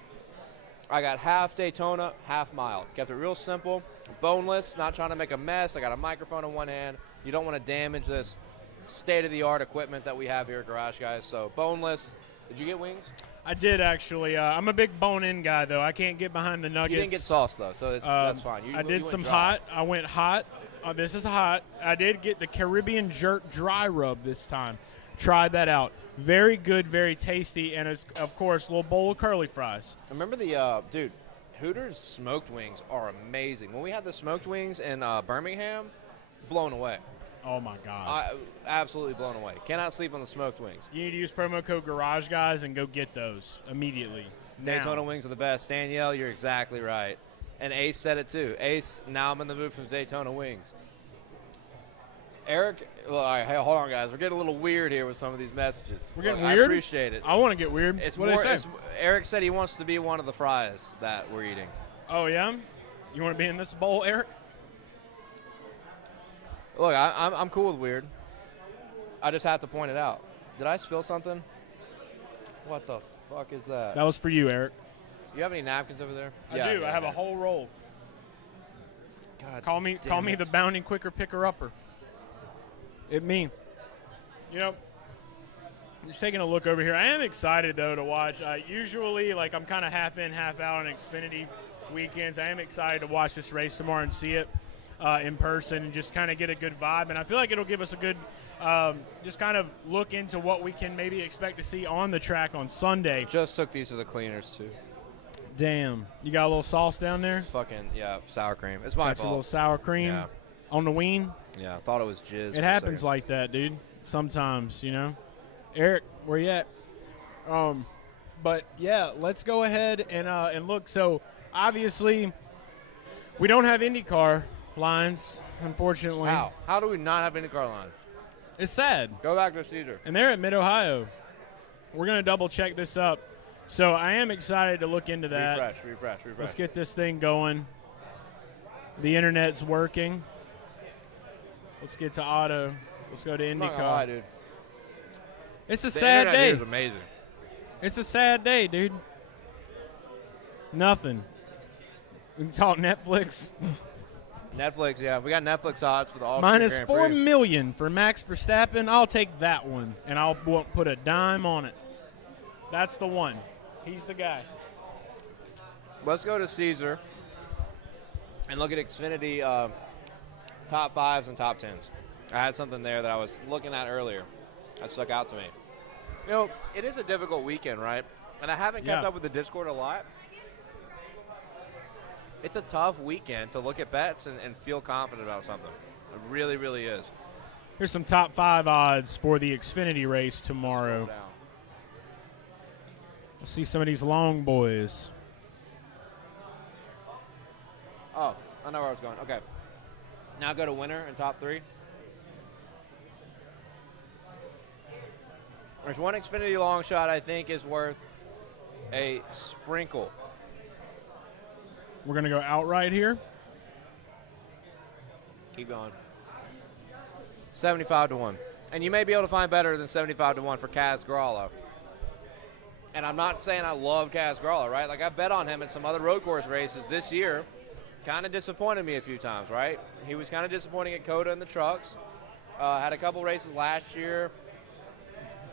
I got half Daytona, half mile. Kept it real simple, boneless, not trying to make a mess. I got a microphone in one hand. You don't want to damage this state-of-the-art equipment that we have here at Garage Guys. So boneless. Did you get wings? I did actually. I'm a big bone-in guy, though. I can't get behind the nuggets. You didn't get sauce, though, so that's fine. I did you some went dry. hot. I went hot. This is hot. I did get the Caribbean Jerk Dry Rub this time. Tried that out. Very good, very tasty, and it's, of course, a little bowl of curly fries. Remember dude, Hooters smoked wings are amazing. When we had the smoked wings in Birmingham, blown away. Oh, my God. Absolutely blown away. Cannot sleep on the smoked wings. You need to use promo code Garage Guys and go get those immediately. Daytona Now. wings are the best. Danielle, you're exactly right. And Ace said it too. Ace, now I'm in the mood for Daytona wings. Eric, well, all right, hey, hold on, guys. We're getting a little weird here with some of these messages. We're getting Look, weird? I appreciate it. I want to get weird. It's what more. do they say? Eric said he wants to be one of the fries that we're eating. Oh, yeah? You want to be in this bowl, Eric? Look, I'm cool with weird. I just have to point it out. Did I spill something? What the fuck is that? That was for you, Eric. You have any napkins over there? I do. yeah, I have yeah. a whole roll. God Call me damn the it. bounty quicker picker upper. It me. You know, just taking a look over here. I am excited though to watch. Usually, like I'm kind of half in, half out on Xfinity weekends. I am excited to watch this race tomorrow and see it in person and just kind of get a good vibe. And I feel like it'll give us a good, just kind of look into what we can maybe expect to see on the track on Sunday. Just took these to the cleaners too. Damn, you got a little sauce down there? Fucking yeah, sour cream. It's my Got your little fault. sour cream Yeah. on the ween. Yeah, thought it was jizz. It happens like that, dude. Sometimes, you know. Eric, where you at? But yeah, let's go ahead and look. So obviously, we don't have IndyCar lines, unfortunately. How do we not have any car line? It's sad. Go back to Cedar. And they're at Mid Ohio. We're gonna double check this up. So I am excited to look into that. Refresh. Let's get this thing going. The internet's working. Let's get to auto. Let's go to I'm not gonna lie, IndyCar. dude. It's a The sad internet here day. is amazing. It's a sad day, dude. Nothing. We can talk Netflix. Netflix, yeah, we got Netflix odds for the All Minus Grand $4 Prix. million for Max Verstappen. I'll take that one, and I won't put a dime on it. That's the one. He's the guy. Let's go to Caesar and look at Xfinity top fives and top tens. I had something there that I was looking at earlier that stuck out to me. You know, it is a difficult weekend, right? And I haven't kept Yeah. up with the Discord a lot. It's a tough weekend to look at bets and feel confident about something. It really, really is. Here's some top 5 odds for the Xfinity race tomorrow. Slow down. Let's see some of these long boys. Oh, I know where I was going. Okay. Now go to winner and top 3. There's one Xfinity long shot I think is worth a sprinkle We're going to go outright here. Keep going. 75-1. And you may be able to find better than 75-1 for Kaz Gralla. And I'm not saying I love Kaz Gralla, right? Like, I bet on him at some other road course races this year. Kind of disappointed me a few times, right? He was kind of disappointing at COTA in the trucks. Had a couple races last year.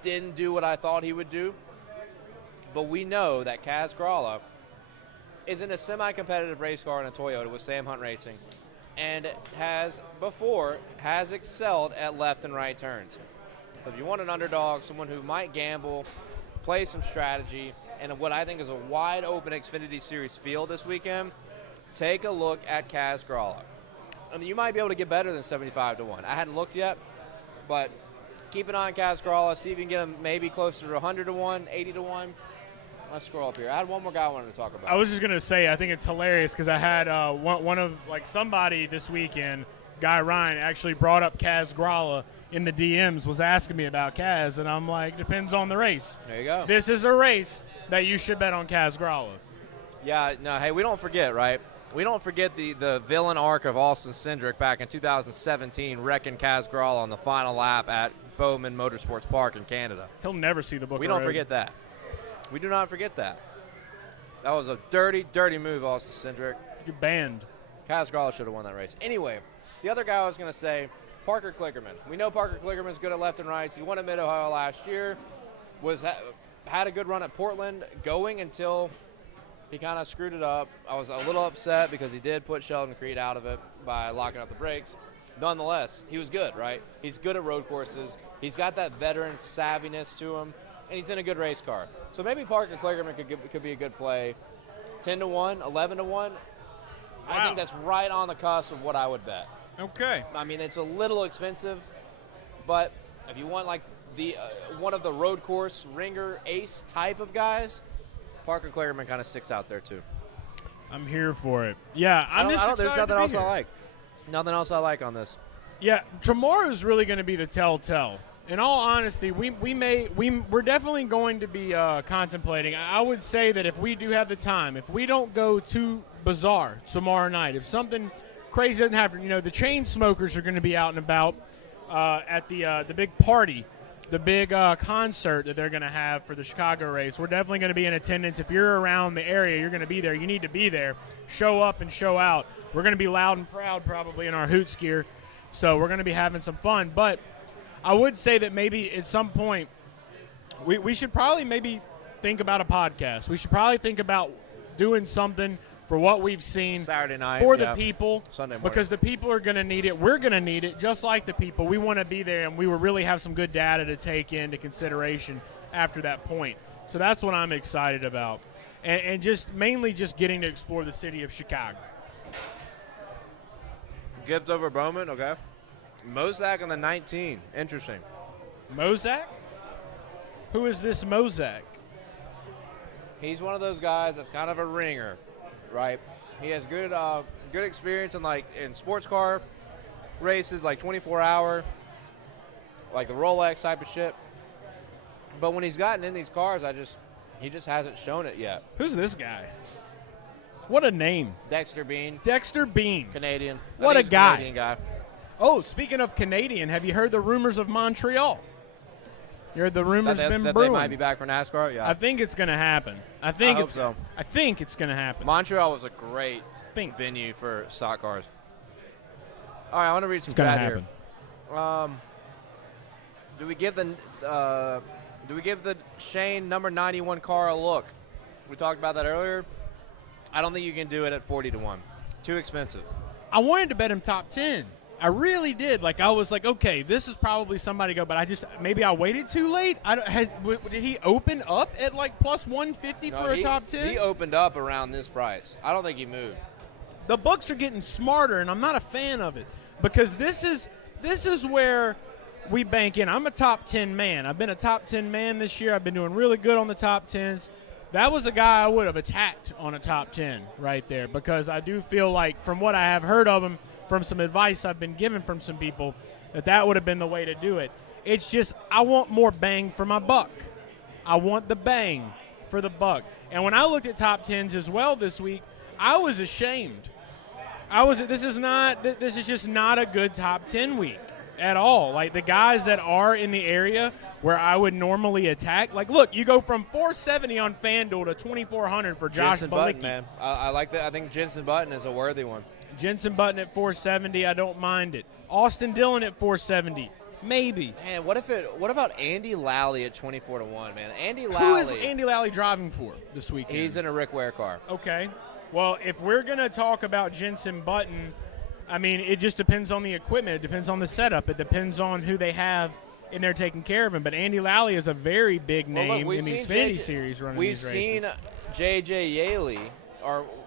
Didn't do what I thought he would do. But we know that Kaz Gralla is in a semi-competitive race car in a Toyota with Sam Hunt Racing, and has excelled at left and right turns. So if you want an underdog, someone who might gamble, play some strategy, and what I think is a wide open Xfinity Series field this weekend, take a look at Kaz Gralla. I mean, you might be able to get better than 75-1. I hadn't looked yet, but keep an eye on Kaz Gralla. See if you can get him maybe closer to 100-1, 80-1. Let's scroll up here. I had one more guy I wanted to talk about. I was just going to say, I think it's hilarious because I had one of, like, somebody this weekend, Guy Ryan, actually brought up Kaz Gralla in the DMs, was asking me about Kaz, and I'm like, depends on the race. There you go. This is a race that you should bet on Kaz Gralla. Yeah, no, hey, we don't forget, right? We don't forget the villain arc of Austin Cindric back in 2017 wrecking Kaz Gralla on the final lap at Bowman Motorsports Park in Canada. He'll never see the book. We don't forget that. We do not forget that. That was a dirty, dirty move, Austin Cindric. You're banned. Kaz Gralla should have won that race. Anyway, the other guy I was going to say, Parker Kligerman. We know Parker Kligerman's good at left and rights. He won at Mid-Ohio last year. Had a good run at Portland going until he kind of screwed it up. I was a little upset because he did put Sheldon Creed out of it by locking up the brakes. Nonetheless, he was good, right? He's good at road courses. He's got that veteran savviness to him, and he's in a good race car. So maybe Parker Kligerman could be a good play. 10-1, 11-1. Wow. I think that's right on the cusp of what I would bet. Okay. I mean, it's a little expensive, but if you want like the one of the road course ringer ace type of guys, Parker Kligerman kind of sticks out there too. I'm here for it. Yeah, There's nothing else I like. Nothing else I like on this. Yeah, tomorrow is really going to be the telltale. In all honesty, we're definitely going to be contemplating. I would say that if we do have the time, if we don't go too bizarre tomorrow night, if something crazy doesn't happen, the chain smokers are going to be out and about at the big party, the big concert that they're going to have for the Chicago race. We're definitely going to be in attendance. If you're around the area, you're going to be there. You need to be there. Show up and show out. We're going to be loud and proud probably in our Hoots gear, so we're going to be having some fun. But I would say that maybe at some point we should probably maybe think about a podcast. We should probably think about doing something for what we've seen Saturday night for the people, Sunday morning. because the people are going to need it. We're going to need it just like the people. We want to be there, and we will really have some good data to take into consideration after that point. So that's what I'm excited about, and just mainly just getting to explore the city of Chicago. Gibbs over Bowman, okay. Mozak on the 19. Interesting. Mozak? Who is this Mozak? He's one of those guys that's kind of a ringer, right? He has good experience in sports car races, like 24-hour, like the Rolex type of shit. But when he's gotten in these cars, he just hasn't shown it yet. Who's this guy? What a name. Dexter Bean. Dexter Bean. Canadian. What a guy. Canadian guy. Oh, speaking of Canadian, have you heard the rumors of Montreal? You heard the rumors been that brewing. They might be back for NASCAR? Yeah. I think it's going to happen. I hope so. I think it's going to happen. Montreal was a great venue for stock cars. All right, I want to read some chat here. Do we give the Shane number 91 car a look? We talked about that earlier. I don't think you can do it at 40-1. Too expensive. I wanted to bet him top 10. I really did. I was like, okay, this is probably somebody to go, but maybe I waited too late. Did he open up at plus 150 for a top 10? He opened up around this price. I don't think he moved. The books are getting smarter, and I'm not a fan of it because this is where we bank in. I'm a top 10 man. I've been a top 10 man this year. I've been doing really good on the top 10s. That was a guy I would have attacked on a top 10 right there because I do feel like from what I have heard of him, from some advice I've been given from some people, that would have been the way to do it. It's just I want more bang for my buck. I want the bang for the buck. And when I looked at top 10s as well this week, I was ashamed. This is just not a good top 10 week at all. Like, the guys that are in the area where I would normally attack, like, look, you go from 470 on FanDuel to 2,400 for Josh Jensen Balicki. Button, man. I like that. I think Jensen Button is a worthy one. Jensen Button at 470, I don't mind it. Austin Dillon at 470, maybe. Man, what about Andy Lally at 24-1, man? Andy Lally. Who is Andy Lally driving for this weekend? He's in a Rick Ware car. Okay. Well, if we're going to talk about Jensen Button, I mean, it just depends on the equipment. It depends on the setup. It depends on who they have in there taking care of him. But Andy Lally is a very big name in the Xfinity Series running these races. We've seen J.J. Yaley,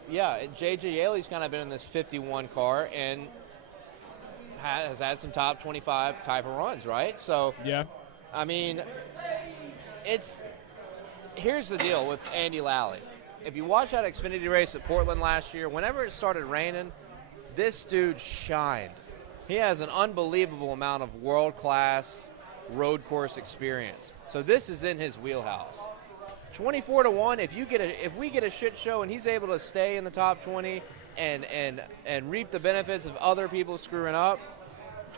J.J. Yaley's kind of been in this 51 car and has had some top 25 type of runs, right? So, yeah. I mean, here's the deal with Andy Lally. If you watch that Xfinity race at Portland last year, whenever it started raining, this dude shined. He has an unbelievable amount of world-class road course experience. So this is in his wheelhouse. 24-1, if we get a shit show and he's able to stay in the top 20 and reap the benefits of other people screwing up,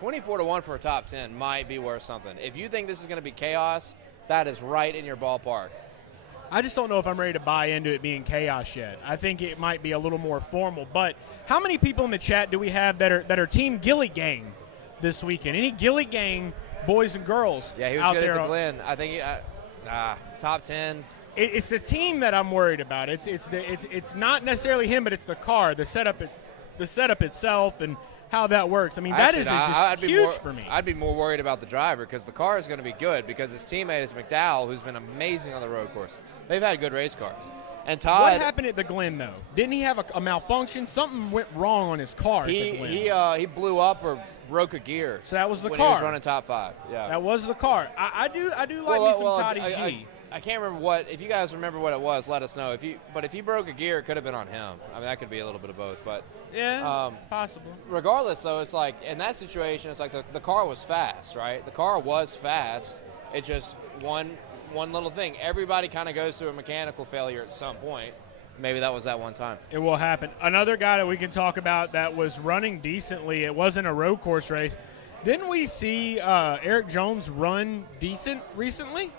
24-1 for a top 10 might be worth something. If you think this is going to be chaos, that is right in your ballpark. I just don't know if I'm ready to buy into it being chaos yet. I think it might be a little more formal. But how many people in the chat do we have that are Team Gilly Gang this weekend? Any Gilly Gang boys and girls out there? Yeah, he was good at the Glen. I think top 10. It's the team that I'm worried about. It's not necessarily him, but it's the car, the setup itself, and how that works. I mean, that is just huge for me. I'd be more worried about the driver because the car is going to be good because his teammate is McDowell, who's been amazing on the road course. They've had good race cars. And Todd, what happened at the Glen, though? Didn't he have a malfunction? Something went wrong on his car at the Glen. He blew up or broke a gear. So that was the when car. He was running top 5. Yeah, that was the car. I do like me some Toddy G. I can't remember if you guys remember what it was, let us know. If he broke a gear, it could have been on him. I mean, that could be a little bit of both, but yeah, possible. Regardless, though, it's like in that situation, it's like the car was fast, right? The car was fast. It just one little thing. Everybody kind of goes through a mechanical failure at some point. Maybe that was that one time. It will happen. Another guy that we can talk about that was running decently. It wasn't a road course race. Didn't we see Eric Jones run decent recently?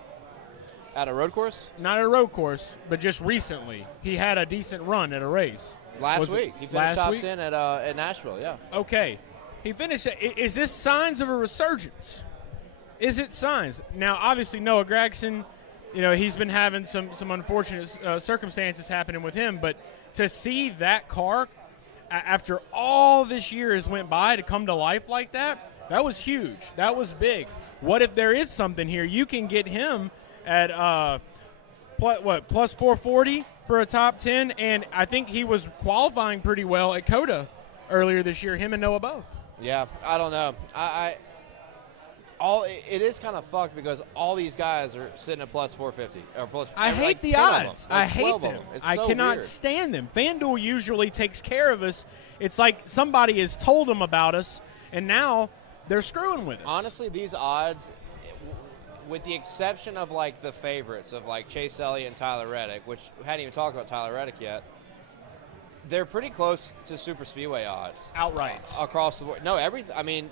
At a road course? Not a road course, but just recently. He had a decent run at a race. Last week. He finished top 10 at Nashville, yeah. Okay. He finished. Is this signs of a resurgence? Is it signs? Now, obviously, Noah Gragson, he's been having some unfortunate circumstances happening with him, but to see that car, after all this year has went by, to come to life like that was huge. That was big. What if there is something here? You can get him at plus 440 for a top 10, and I think he was qualifying pretty well at COTA earlier this year, him and Noah both. Yeah, I don't know. It is kind of fucked because all these guys are sitting at plus 450 or plus. I hate like the odds. I hate them. It's I so cannot weird. stand them. FanDuel usually takes care of us. It's like somebody has told them about us, and now they're screwing with us. Honestly, these odds, with the exception of like the favorites of like Chase Elliott and Tyler Reddick, which we hadn't even talked about Tyler Reddick yet, they're pretty close to super speedway odds outright across the board. No,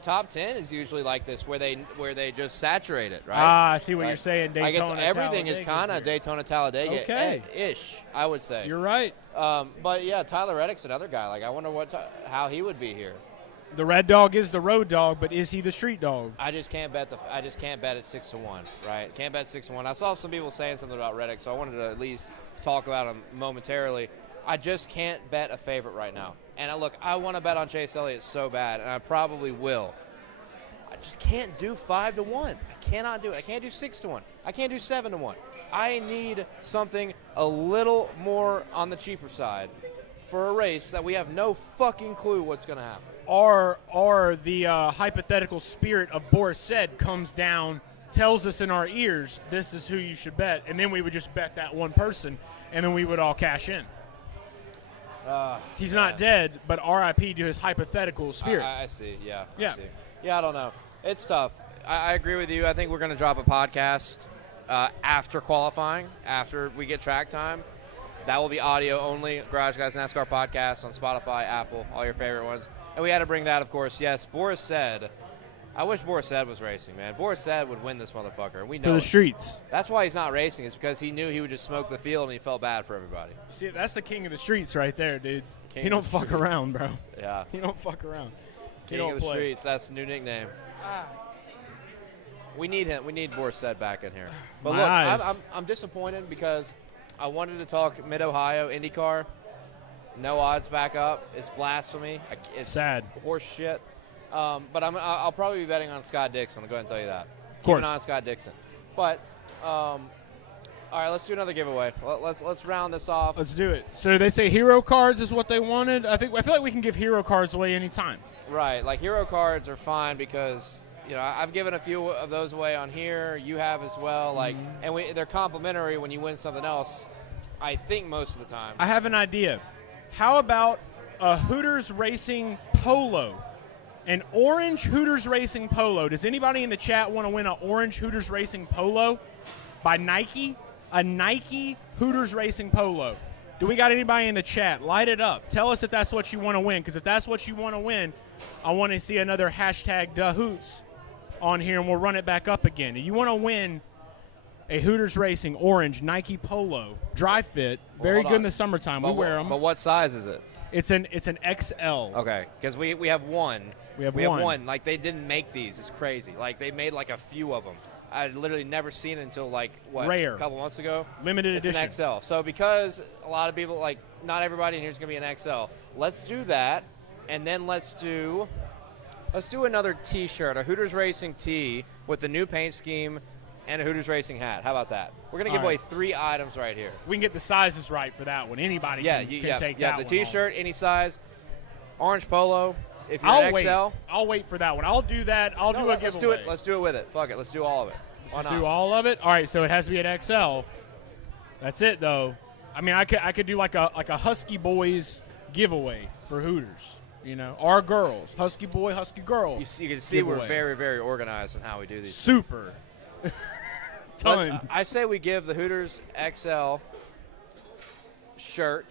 top 10 is usually like this where they just saturate it, right? I see what you're saying. Daytona, everything is kind of Daytona, Talladega ish, I would say. You're right. But yeah, Tyler Reddick's another guy. Like I wonder how he would be here. The red dog is the road dog, but is he the street dog? I just can't bet at 6-1, right? Can't bet 6-1. I saw some people saying something about Reddick, so I wanted to at least talk about him momentarily. I just can't bet a favorite right now. And I want to bet on Chase Elliott so bad, and I probably will. I just can't do 5-1. I cannot do it. I can't do 6-1. I can't do 7-1. I need something a little more on the cheaper side for a race that we have no fucking clue what's going to happen. Or the hypothetical spirit of Boris said comes down, tells us in our ears, this is who you should bet, and then we would just bet that one person, and then we would all cash in. He's not dead, but RIP to his hypothetical spirit. I see, yeah. Yeah. I see. Yeah, I don't know. It's tough. I agree with you. I think we're going to drop a podcast after qualifying, after we get track time. That will be audio only. Garage Guys NASCAR podcast on Spotify, Apple, all your favorite ones. And we had to bring that, of course. Yes, Boris said. I wish Boris said was racing, man. Boris said would win this motherfucker, and we know For the it. streets. That's why he's not racing. It's because he knew he would just smoke the field, and he felt bad for everybody. See, that's the king of the streets right there, dude. King He don't of the fuck streets. around, bro. Yeah. He don't fuck around. He King don't of the play. streets. That's the new nickname. We need him. We need Boris said back in here. But My look, eyes. I'm disappointed because I wanted to talk Mid-Ohio IndyCar. No odds back up. It's blasphemy. It's Sad. horse shit. But I'll probably be betting on Scott Dixon. I'll go ahead and tell you that. Of course. Keep an eye on Scott Dixon. But all right, let's do another giveaway. Let's round this off. Let's do it. So they say hero cards is what they wanted. I feel like we can give hero cards away anytime. Right, like hero cards are fine because I've given a few of those away on here. You have as well. Like, and they're complimentary when you win something else. I think most of the time. I have an idea. How about a Hooters Racing polo? An orange Hooters Racing polo. Does anybody in the chat want to win an orange Hooters Racing polo by Nike? A Nike Hooters Racing polo. Do we got anybody in the chat? Light it up. Tell us if that's what you want to win, because if that's what you want to win, I want to see another hashtag #DaHoots on here, and we'll run it back up again. If you want to win a Hooters Racing orange Nike polo, dry fit, very hold good in on. the summertime. We But wear them. But what size is it? It's an XL. Okay, because we have one. We have one. one. Like, they didn't make these. It's crazy. Like, they made like a few of them. I literally never seen it until Rare. A couple months ago. Limited It's edition. an XL. So because a lot of people, not everybody in here is going to be an XL. Let's do that, and then let's do another T-shirt, a Hooters Racing tee with the new paint scheme and a Hooters Racing hat. How about that? We're going to give All away right. 3 items right here. We can get the sizes right for that one. Anybody can take that the one T-shirt, home. any size, orange polo. If you're I'll an wait. XL, I'll wait for that one. I'll do that. I'll do a let's giveaway. do it. Let's do it with it. Fuck it. Let's do all of it. Why Let's not? do all of it. All right, so it has to be an XL. That's it, though. I mean, I could do like a Husky Boys giveaway for Hooters. Our girls, Husky Boy, Husky Girl. You can see we're giveaway. very, very organized in how we do these. Super. Tons. I say we give the Hooters XL shirt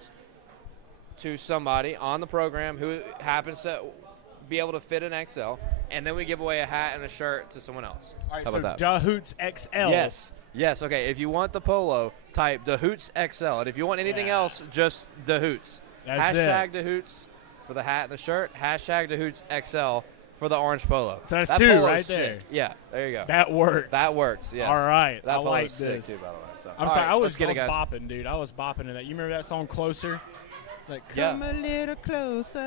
to somebody on the program who happens to be able to fit an XL, and then we give away a hat and a shirt to someone else. All right, How so about that? DaHoots XL. Yes. Okay. If you want the polo, type DaHoots XL, and if you want anything else, just DaHoots. That's Hashtag DaHoots for the hat and the shirt. Hashtag DaHoots XL for the orange polo. So that's that 2 polo's right sick. there. Yeah. There you go. That works. That works. Yes. All right. That I polo's like sick this. too, by the way. So. I'm All sorry. right, I was let's get it, guys. bopping, dude. I was bopping to that. You remember that song Closer? Like, Yeah. come a little closer.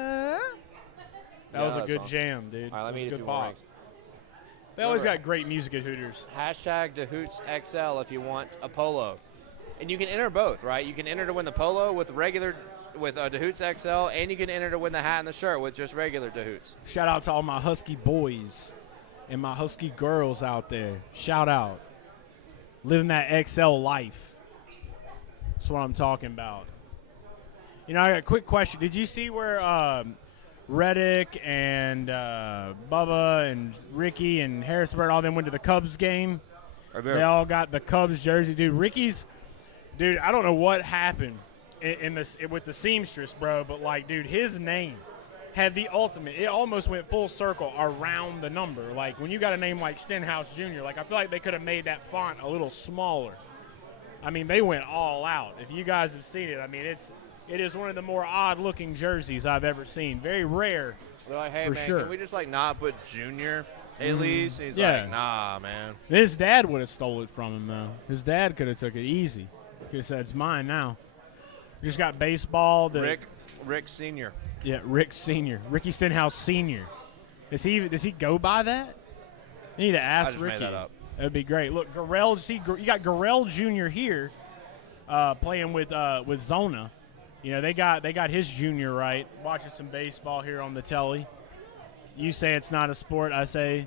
That Yeah, was a that good song. jam, dude. All right, let me It eat was a good few more bop. rings. They always Remember- got great music at Hooters. Hashtag DaHoots XL if you want a polo. And you can enter both, right? You can enter to win the polo with DaHoots XL, and you can enter to win the hat and the shirt with just regular DaHoots. Shout out to all my Husky boys and my Husky girls out there. Shout out. Living that XL life. That's what I'm talking about. I got a quick question. Did you see where Reddick and Bubba and Ricky and Harrisburg, all them went to the Cubs game? They all got the Cubs jersey. Dude, I don't know what happened with the seamstress, bro, but, dude, his name had the ultimate. It almost went full circle around the number. Like, when you got a name like Stenhouse Jr., I feel like they could have made that font a little smaller. I mean, they went all out. If you guys have seen it, I mean, it is one of the more odd-looking jerseys I've ever seen. Very rare. They're like, hey, For man, sure. can we just, not put Junior at least? He's Yeah. like, nah, man. His dad would have stole it from him, though. His dad could have took it easy. Could have said, it's mine now. Just got baseball. Rick Sr. Yeah, Rick Sr. Ricky Stenhouse Sr. Does he go by that? You need to ask just Ricky. made that up. That'd be great. Look, Garrell. You got Garrell Jr. here, playing with Zona. They got his junior right. Watching some baseball here on the telly. You say it's not a sport. I say,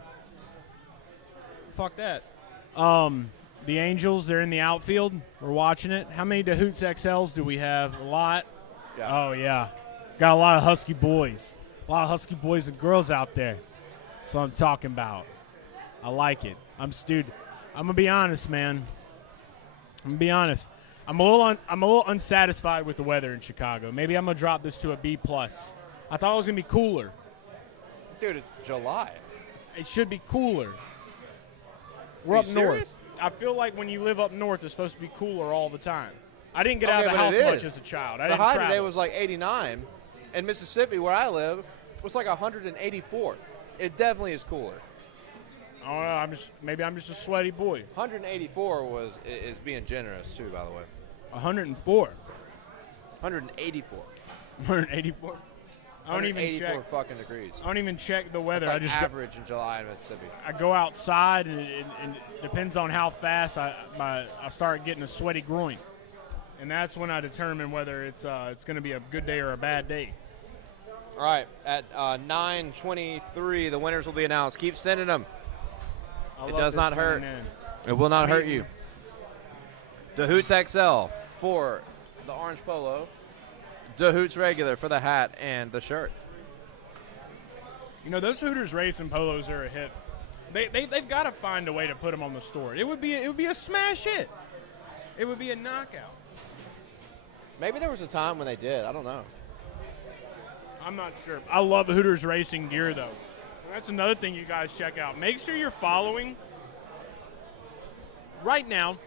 fuck that. The Angels, they're in the outfield. We're watching it. How many DaHoots XLs do we have? A lot. Yeah. Oh yeah, got a lot of Husky boys. A lot of Husky boys and girls out there. That's what I'm talking about. I like it. I'm gonna be honest, man. I'm gonna be honest. I'm a little unsatisfied with the weather in Chicago. Maybe I'm gonna drop this to a B+. I thought it was gonna be cooler. Dude, it's July. It should be cooler. We're Are up you north. serious? I feel like when you live up north, it's supposed to be cooler all the time. I didn't get out Okay, of the but house it much is. as a child. I The didn't high travel. today was like 89. In Mississippi, where I live, it was like 184. It definitely is cooler. Oh, maybe I'm just a sweaty boy. 184 is being generous too, by the way. 104. 184. 184. I don't even check. 184 fucking degrees. I don't even check the weather. That's I like just average in July in Mississippi. I go outside, and it depends on how fast I start getting a sweaty groin, and that's when I determine whether it's going to be a good day or a bad day. All right, at 9:23, the winners will be announced. Keep sending them. It does not hurt. It will not hurt you. DeHoots XL for the orange polo. DeHoots regular for the hat and the shirt. You know, those Hooters Racing polos are a hit. They've got to find a way to put them on the store. It would be a smash hit. It would be a knockout. Maybe there was a time when they did. I don't know. I'm not sure. I love Hooters Racing gear, though. That's another thing you guys check out. Make sure you're following. Right now,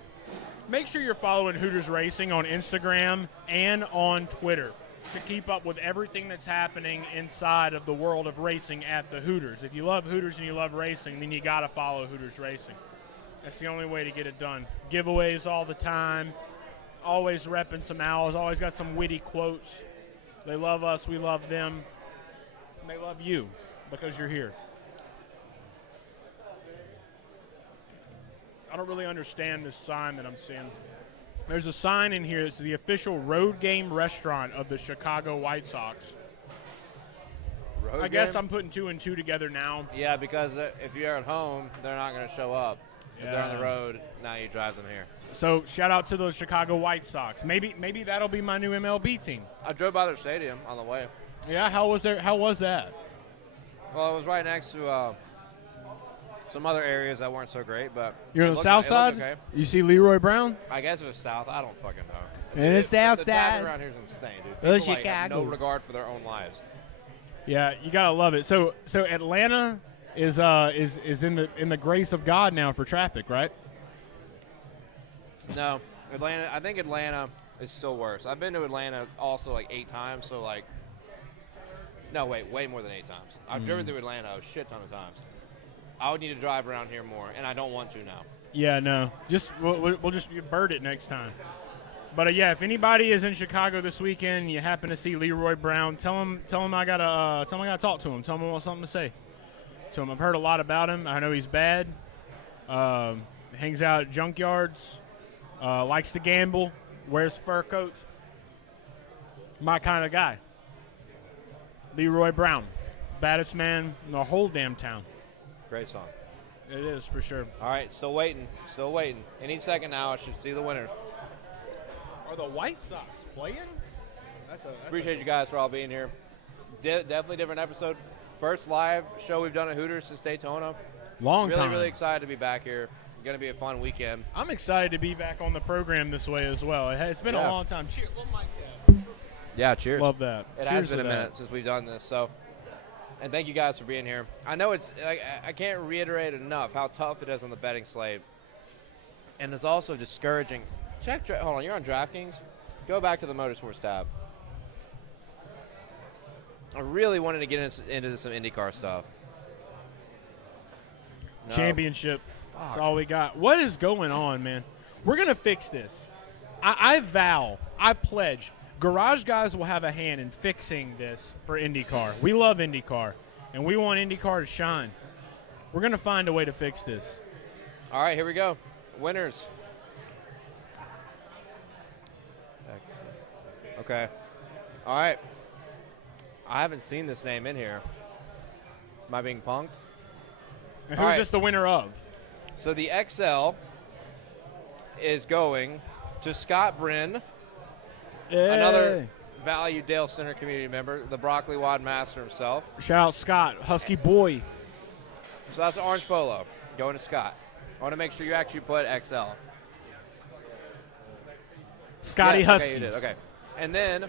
make sure you're following Hooters Racing on Instagram and on Twitter to keep up with everything that's happening inside of the world of racing at the Hooters. If you love Hooters and you love racing, then you got to follow Hooters Racing. That's the only way to get it done. Giveaways all the time. Always repping some owls. Always got some witty quotes. They love us. We love them. And they love you because you're here. I don't really understand this sign that I'm seeing. There's a sign in here. It's the official road game restaurant of the Chicago White Sox. I guess I'm putting 2 and 2 together now. Yeah, because if you're at home, they're not going to show up. If they're on the road, now you drive them here. So shout out to those Chicago White Sox. Maybe that'll be my new MLB team. I drove by their stadium on the way. Yeah, how was that? Well, it was right next to some other areas that weren't so great, but You're on the south side? Okay. You see Leroy Brown? I guess it was south. I don't fucking know. In the south the side. traffic around here is insane, dude. Oh, People, like, have no Chicago. regard for their own lives. Yeah, you gotta love it. So Atlanta is in the grace of God now for traffic, right? No, Atlanta. I think Atlanta is still worse. I've been to Atlanta also like 8 times. So like, no, wait, way more than 8 times. I've driven through Atlanta a shit ton of times. I would need to drive around here more, and I don't want to now. Yeah, no. We'll just bird it next time. But yeah, if anybody is in Chicago this weekend, you happen to see Leroy Brown, tell him I gotta talk to him. Tell him I want something to say to him. I've heard a lot about him. I know he's bad. Hangs out at junkyards. Likes to gamble. Wears fur coats. My kind of guy. Leroy Brown, baddest man in the whole damn town. Great song. It is for sure. All right, still waiting. Any second now, I should see the winners. Are the White Sox playing? Appreciate you guys for all being here. Definitely different episode. First live show we've done at Hooters since Daytona. Long time. Really excited to be back here. Going to be a fun weekend. I'm excited to be back on the program this way as well. It's been a long time. Cheers. Little mic tap. Yeah, cheers. Love that. It Cheers has been to a that. minute since we've done this, so. And thank you guys for being here. I know it's I can't reiterate enough how tough it is on the betting slate. And it's also discouraging. Hold on, you're on DraftKings? Go back to the Motorsports tab. I really wanted to get into some IndyCar stuff. No. Championship. That's all we got. What is going on, man? We're going to fix this. I vow, I pledge, Garage Guys will have a hand in fixing this for IndyCar. We love IndyCar, and we want IndyCar to shine. We're going to find a way to fix this. All right, here we go. Winners. Okay. All right. I haven't seen this name in here. Am I being punked? And All who's right. this the winner of? So the XL is going to Scott Bryn, another valued Dalescenter community member, the Broccoli Wad Master himself. Shout out Scott, Husky boy. So that's the orange polo going to Scott. I want to make sure you actually put XL. Scotty Yes, Husky. Okay, you did. Okay. And then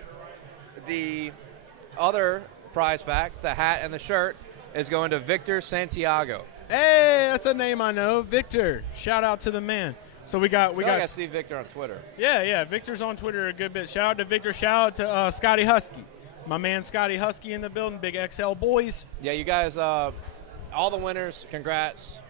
the other prize pack, the hat and the shirt, is going to Victor Santiago. Hey, that's a name I know. Victor. Shout out to the man. So we got I see Victor on Twitter. Yeah. Victor's on Twitter a good bit. Shout out to Victor. Shout out to Scotty Husky. My man Scotty Husky in the building. Big XL boys. Yeah, you guys, all the winners, congrats.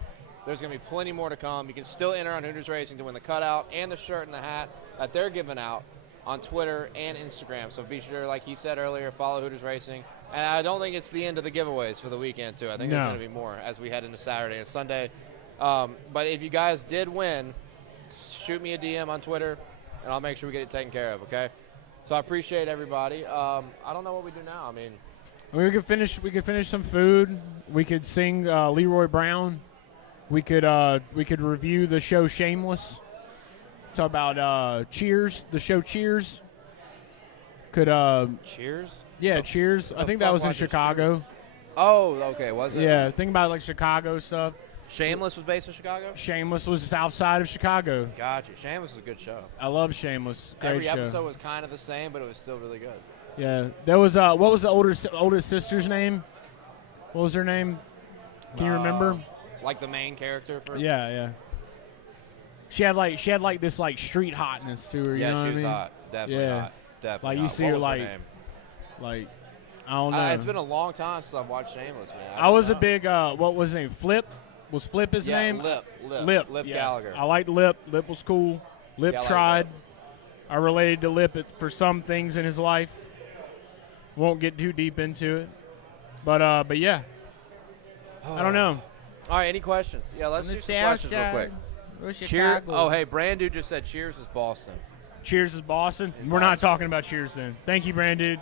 There's going to be plenty more to come. You can still enter on Hooters Racing to win the cutout and the shirt and the hat that they're giving out on Twitter and Instagram. So be sure, like he said earlier, follow Hooters Racing. And I don't think it's the end of the giveaways for the weekend, too. I think there's going to be more as we head into Saturday and Sunday. But if you guys did win, shoot me a DM on Twitter, and I'll make sure we get it taken care of, okay? So I appreciate everybody. I don't know what we do now. I mean, we could finish some food. We could sing Leroy Brown. We could review the show Shameless. Talk about Cheers, the show Cheers. Cheers? Yeah, Cheers. I think that was in Chicago. Oh, okay, was it? Yeah, think about like Chicago stuff. Shameless was based in Chicago? Shameless was the south side of Chicago. Gotcha. Shameless is a good show. I love Shameless. Great Every show. episode was kind of the same, but it was still really good. Yeah, there was what was the oldest sister's name? What was her name? Can you remember? Like the main character for Yeah. She had like this like street hotness to her. You know she what was I mean? hot. Definitely Yeah. hot. Definitely. Like you hot. see What her was like, name? like I don't know. It's been a long time since I've watched Shameless, man. I was a big what was his name? Flip. Was Flip his name? Lip yeah. Gallagher. I liked Lip. Lip was cool. Lip Gallagher. tried. I related to Lip for some things in his life. Won't get too deep into it, but yeah. I don't know. All right, any questions? Yeah, let's do some questions real quick. Cheers. Oh, hey, Brand Dude just said Cheers is Boston. Cheers is Boston. We're not talking about Cheers then. Thank you, Brand Dude.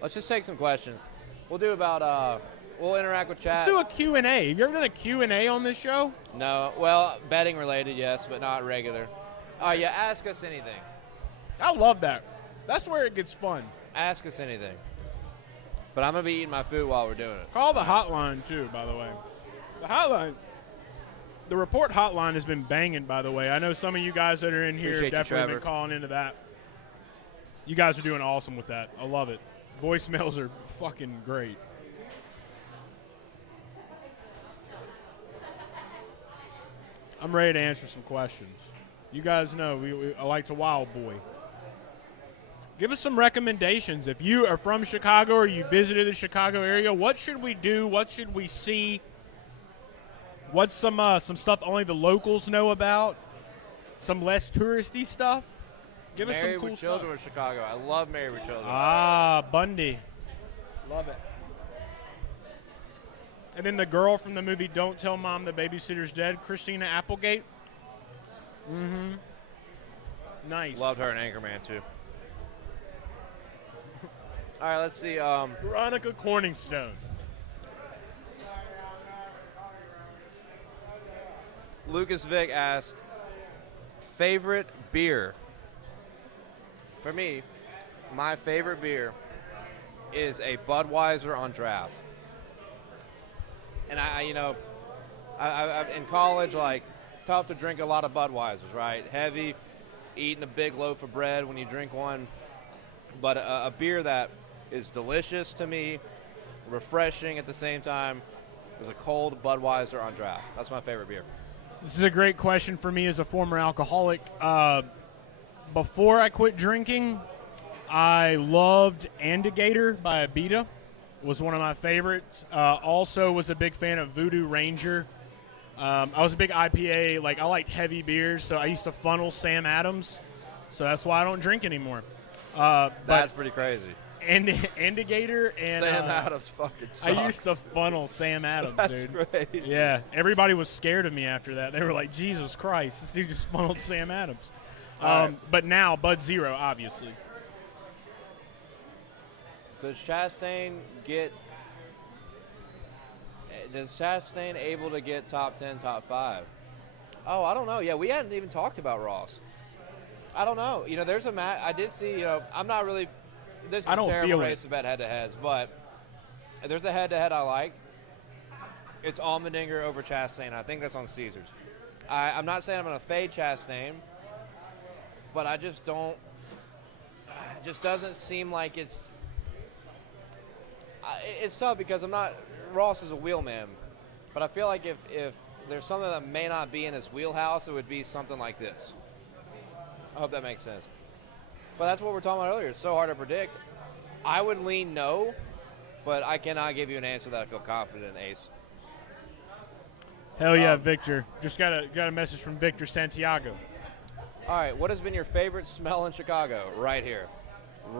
Let's just take some questions. We'll do about we'll interact with chat. Let's do a Q&A. Have you ever done a Q&A on this show? No. Well, betting related, yes, but not regular. Yeah, ask us anything. I love that. That's where it gets fun. Ask us anything. But I'm going to be eating my food while we're doing it. Call the hotline, too, by the way. The hotline. The report hotline has been banging, by the way. I know some of you guys that are in here Appreciate have definitely you, been calling into that. You guys are doing awesome with that. I love it. Voicemails are fucking great. I'm ready to answer some questions. You guys know I like to wild boy. Give us some recommendations. If you are from Chicago or you visited the Chicago area, what should we do? What should we see? What's some stuff only the locals know about? Some less touristy stuff? Give us some Married cool with stuff. Children with Chicago. I love Married with Children. Bundy. Love it. And then the girl from the movie Don't Tell Mom the Babysitter's Dead, Christina Applegate. Mm-hmm. Nice. Loved her in Anchorman, too. All right, let's see. Veronica Corningstone. Lucas Vick asked, favorite beer? For me, my favorite beer is a Budweiser on draft. And I in college, like, tough to drink a lot of Budweisers, right? Heavy, eating a big loaf of bread when you drink one. But a beer that is delicious to me, refreshing at the same time, is a cold Budweiser on draft. That's my favorite beer. This is a great question for me as a former alcoholic. Before I quit drinking, I loved Andigator by Abita. It was one of my favorites. Also was a big fan of Voodoo Ranger. I was a big IPA. Like, I liked heavy beers, so I used to funnel Sam Adams. So that's why I don't drink anymore. That's pretty crazy. And Andigator and Sam Adams fucking sucks. I used to funnel Sam Adams, That's dude. crazy. Yeah, everybody was scared of me after that. They were like, Jesus Christ, this dude just funneled Sam Adams. Right. But now, Bud Zero, obviously. Does Chastain able to get top 10, top 5? Oh, I don't know. Yeah, we hadn't even talked about Ross. I don't know. You know, there's a match. I did see, I'm not really – this is a terrible race to bet head-to-heads, but there's a head-to-head I like. It's Allmendinger over Chastain. I think that's on Caesars. I'm not saying I'm going to fade Chastain, but I just don't. It just doesn't seem like it's. It's tough because I'm not. Ross is a wheelman, but I feel like if there's something that may not be in his wheelhouse, it would be something like this. I hope that makes sense. But that's what we're talking about earlier. It's so hard to predict. I would lean no, but I cannot give you an answer that I feel confident in, Ace. Hell yeah, Victor. Just got a message from Victor Santiago. All right, what has been your favorite smell in Chicago? Right here.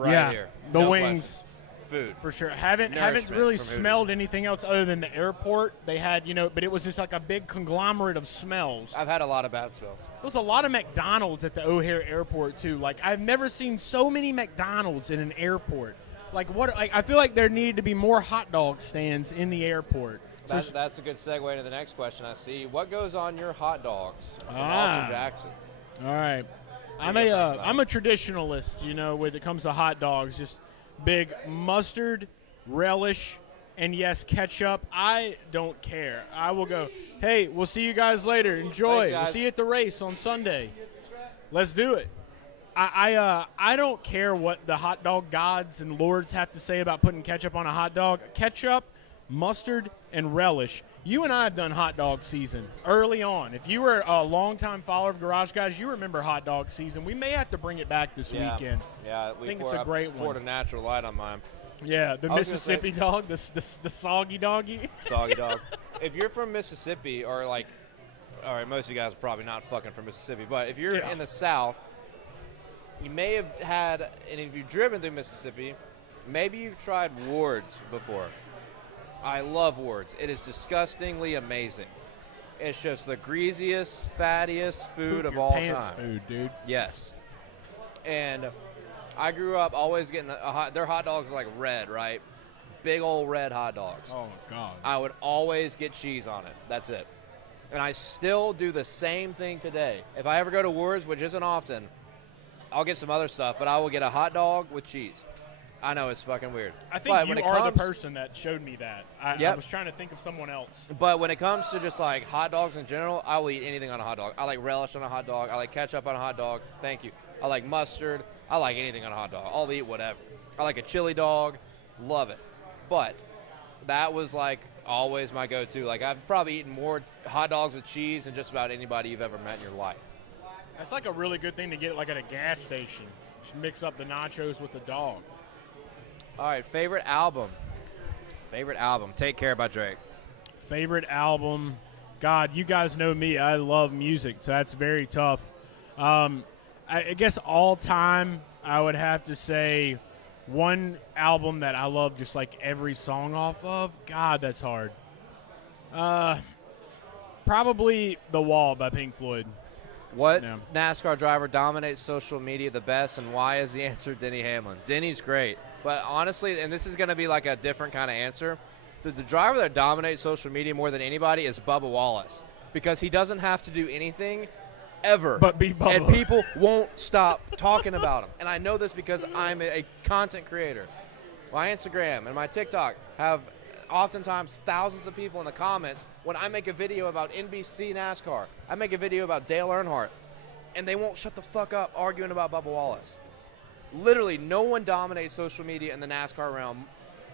Here. The No wings. question. Food. For sure. Haven't Nourishment really from smelled anything else other than the airport. They had, but it was just like a big conglomerate of smells. I've had a lot of bad smells. There was a lot of McDonald's at the O'Hare Airport too. Like I've never seen so many McDonald's in an airport. I feel like there needed to be more hot dog stands in the airport. So That's a good segue to the next question I see. What goes on your hot dogs from Austin Jackson? All right. I'm a traditionalist, when it comes to hot dogs. Just big mustard, relish, and yes, ketchup. I don't care. I will go, hey, we'll see you guys later. Enjoy. Thanks, guys. We'll see you at the race on Sunday. Let's do it. I don't care what the hot dog gods and lords have to say about putting ketchup on a hot dog. Ketchup, mustard, and relish. You and I have done hot dog season early on. If you were a longtime follower of Garage Guys, you remember hot dog season. We may have to bring it back this weekend. Yeah, I think it's a great one. Poured a natural light on mine. Yeah, the Mississippi dog, the soggy doggy. Soggy dog. If you're from Mississippi, or all right, most of you guys are probably not fucking from Mississippi, but if you're in the South, you may have had, and if you've driven through Mississippi, maybe you've tried Ward's before. I love Ward's. It is disgustingly amazing. It's just the greasiest, fattiest food of all time. Food, dude. Yes. And I grew up always getting their hot dogs are like red, right? Big old red hot dogs. Oh, God. I would always get cheese on it. That's it. And I still do the same thing today. If I ever go to Ward's, which isn't often, I'll get some other stuff, but I will get a hot dog with cheese. I know it's fucking weird. I think you are the person that showed me that. I was trying to think of someone else. But when it comes to just like hot dogs in general, I will eat anything on a hot dog. I like relish on a hot dog. I like ketchup on a hot dog. Thank you. I like mustard. I like anything on a hot dog. I'll eat whatever. I like a chili dog. Love it. But that was like always my go-to. Like I've probably eaten more hot dogs with cheese than just about anybody you've ever met in your life. That's like a really good thing to get like at a gas station. Just mix up the nachos with the dog. All right, favorite album. Take Care by Drake. Favorite album. God, you guys know me. I love music, so that's very tough. I guess all time, I would have to say one album that I love just like every song off of. God, that's hard. Probably The Wall by Pink Floyd. What NASCAR driver dominates social media the best, and why is the answer Denny Hamlin? Denny's great. But honestly, and this is going to be like a different kind of answer, the driver that dominates social media more than anybody is Bubba Wallace, because he doesn't have to do anything ever. But be Bubba. And people won't stop talking about him. And I know this because I'm a content creator. My Instagram and my TikTok have oftentimes thousands of people in the comments when I make a video about NBC NASCAR. I make a video about Dale Earnhardt, and they won't shut the fuck up arguing about Bubba Wallace. Literally, no one dominates social media in the NASCAR realm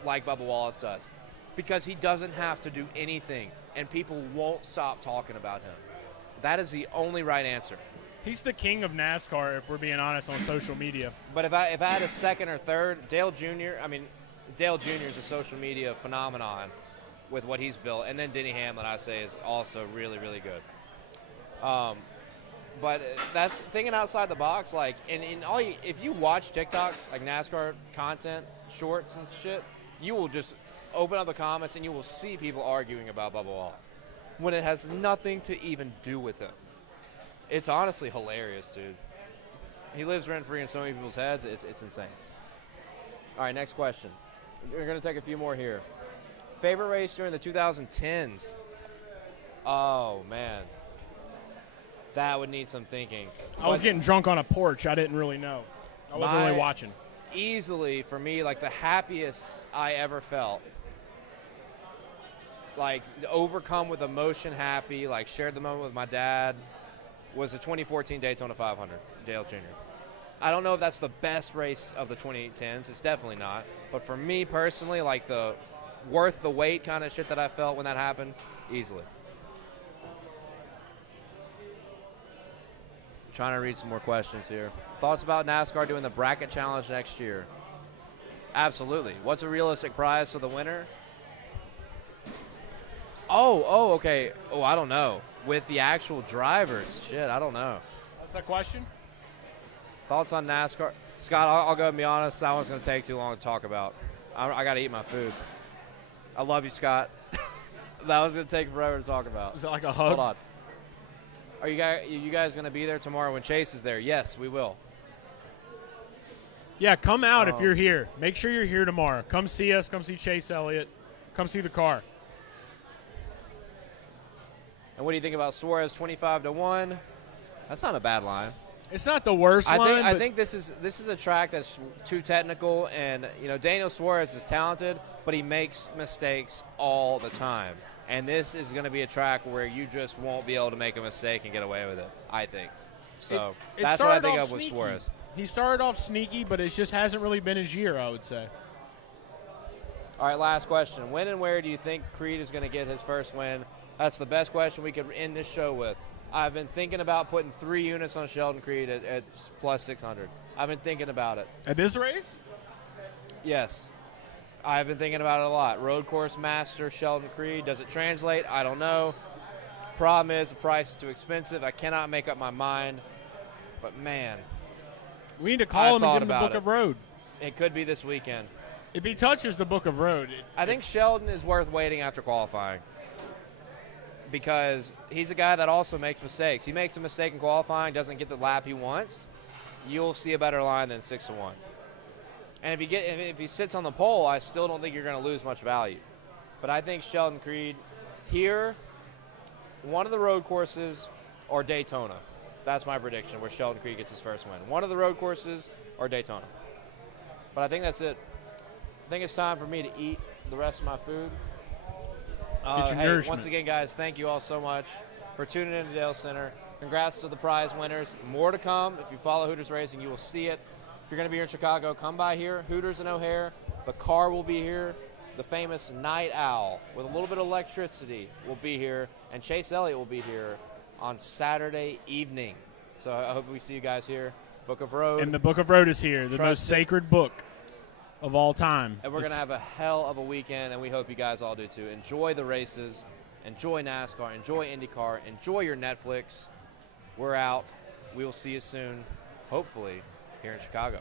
like Bubba Wallace does, because he doesn't have to do anything, and people won't stop talking about him. That is the only right answer. He's the king of NASCAR, if we're being honest, on social media. But if I had a second or third, Dale Jr. is a social media phenomenon with what he's built, and then Denny Hamlin, I say, is also really, really good. But that's thinking outside the box. Like, if you watch TikToks, like NASCAR content, shorts and shit, you will just open up the comments and you will see people arguing about Bubba Wallace when it has nothing to even do with him. It's honestly hilarious, dude. He lives rent-free in so many people's heads. It's insane. All right, next question. We're going to take a few more here. Favorite race during the 2010s? Oh, man. That would need some thinking. I was getting drunk on a porch. I didn't really know. I wasn't really watching. Easily, for me, like the happiest I ever felt, like overcome with emotion happy, like shared the moment with my dad, was the 2014 Daytona 500, Dale Jr. I don't know if that's the best race of the 2010s. It's definitely not. But for me personally, like the worth the wait kind of shit that I felt when that happened, easily. I'm trying to read some more questions here. Thoughts about NASCAR doing the bracket challenge next year? Absolutely. What's a realistic prize for the winner? Oh, okay. Oh, I don't know. With the actual drivers. Shit, I don't know. That's the question? Thoughts on NASCAR? Scott, I'll go and be honest. That one's going to take too long to talk about. I got to eat my food. I love you, Scott. That was going to take forever to talk about. Is that like a hug? Hold on. Are you guys going to be there tomorrow when Chase is there? Yes, we will. Yeah, come out if you're here. Make sure you're here tomorrow. Come see us. Come see Chase Elliott. Come see the car. And what do you think about Suarez 25-1? That's not a bad line. It's not the worst line. I think this is a track that's too technical, and Daniel Suarez is talented, but he makes mistakes all the time. And this is going to be a track where you just won't be able to make a mistake and get away with it, I think. So that's what I think of with Suarez. He started off sneaky, but it just hasn't really been his year, I would say. All right, last question. When and where do you think Creed is going to get his first win? That's the best question we could end this show with. I've been thinking about putting 3 units on Sheldon Creed at plus 600. I've been thinking about it. At this race? Yes. I've been thinking about it a lot. Road course master, Sheldon Creed. Does it translate? I don't know. Problem is the price is too expensive. I cannot make up my mind. But, man. We need to call him and give him the Book of Road. It could be this weekend. If he touches the Book of Road. I think Sheldon is worth waiting after qualifying. Because he's a guy that also makes mistakes. He makes a mistake in qualifying, doesn't get the lap he wants, you'll see a better line than 6-1. And if he sits on the pole, I still don't think you're going to lose much value. But I think Sheldon Creed here, one of the road courses or Daytona. That's my prediction where Sheldon Creed gets his first win. One of the road courses or Daytona. But I think that's it. I think it's time for me to eat the rest of my food. Once again, guys, thank you all so much for tuning in to Dalescenter. Congrats to the prize winners. More to come. If you follow Hooters Racing, you will see it. If you're going to be here in Chicago, come by here. Hooters and O'Hare. The car will be here. The famous Night Owl with a little bit of electricity will be here. And Chase Elliott will be here on Saturday evening. So I hope we see you guys here. Book of Road. And the Book of Road is here, the most sacred book of all time. And we're going to have a hell of a weekend, and we hope you guys all do too. Enjoy the races. Enjoy NASCAR. Enjoy IndyCar. Enjoy your Netflix. We're out. We will see you soon, hopefully, here in Chicago.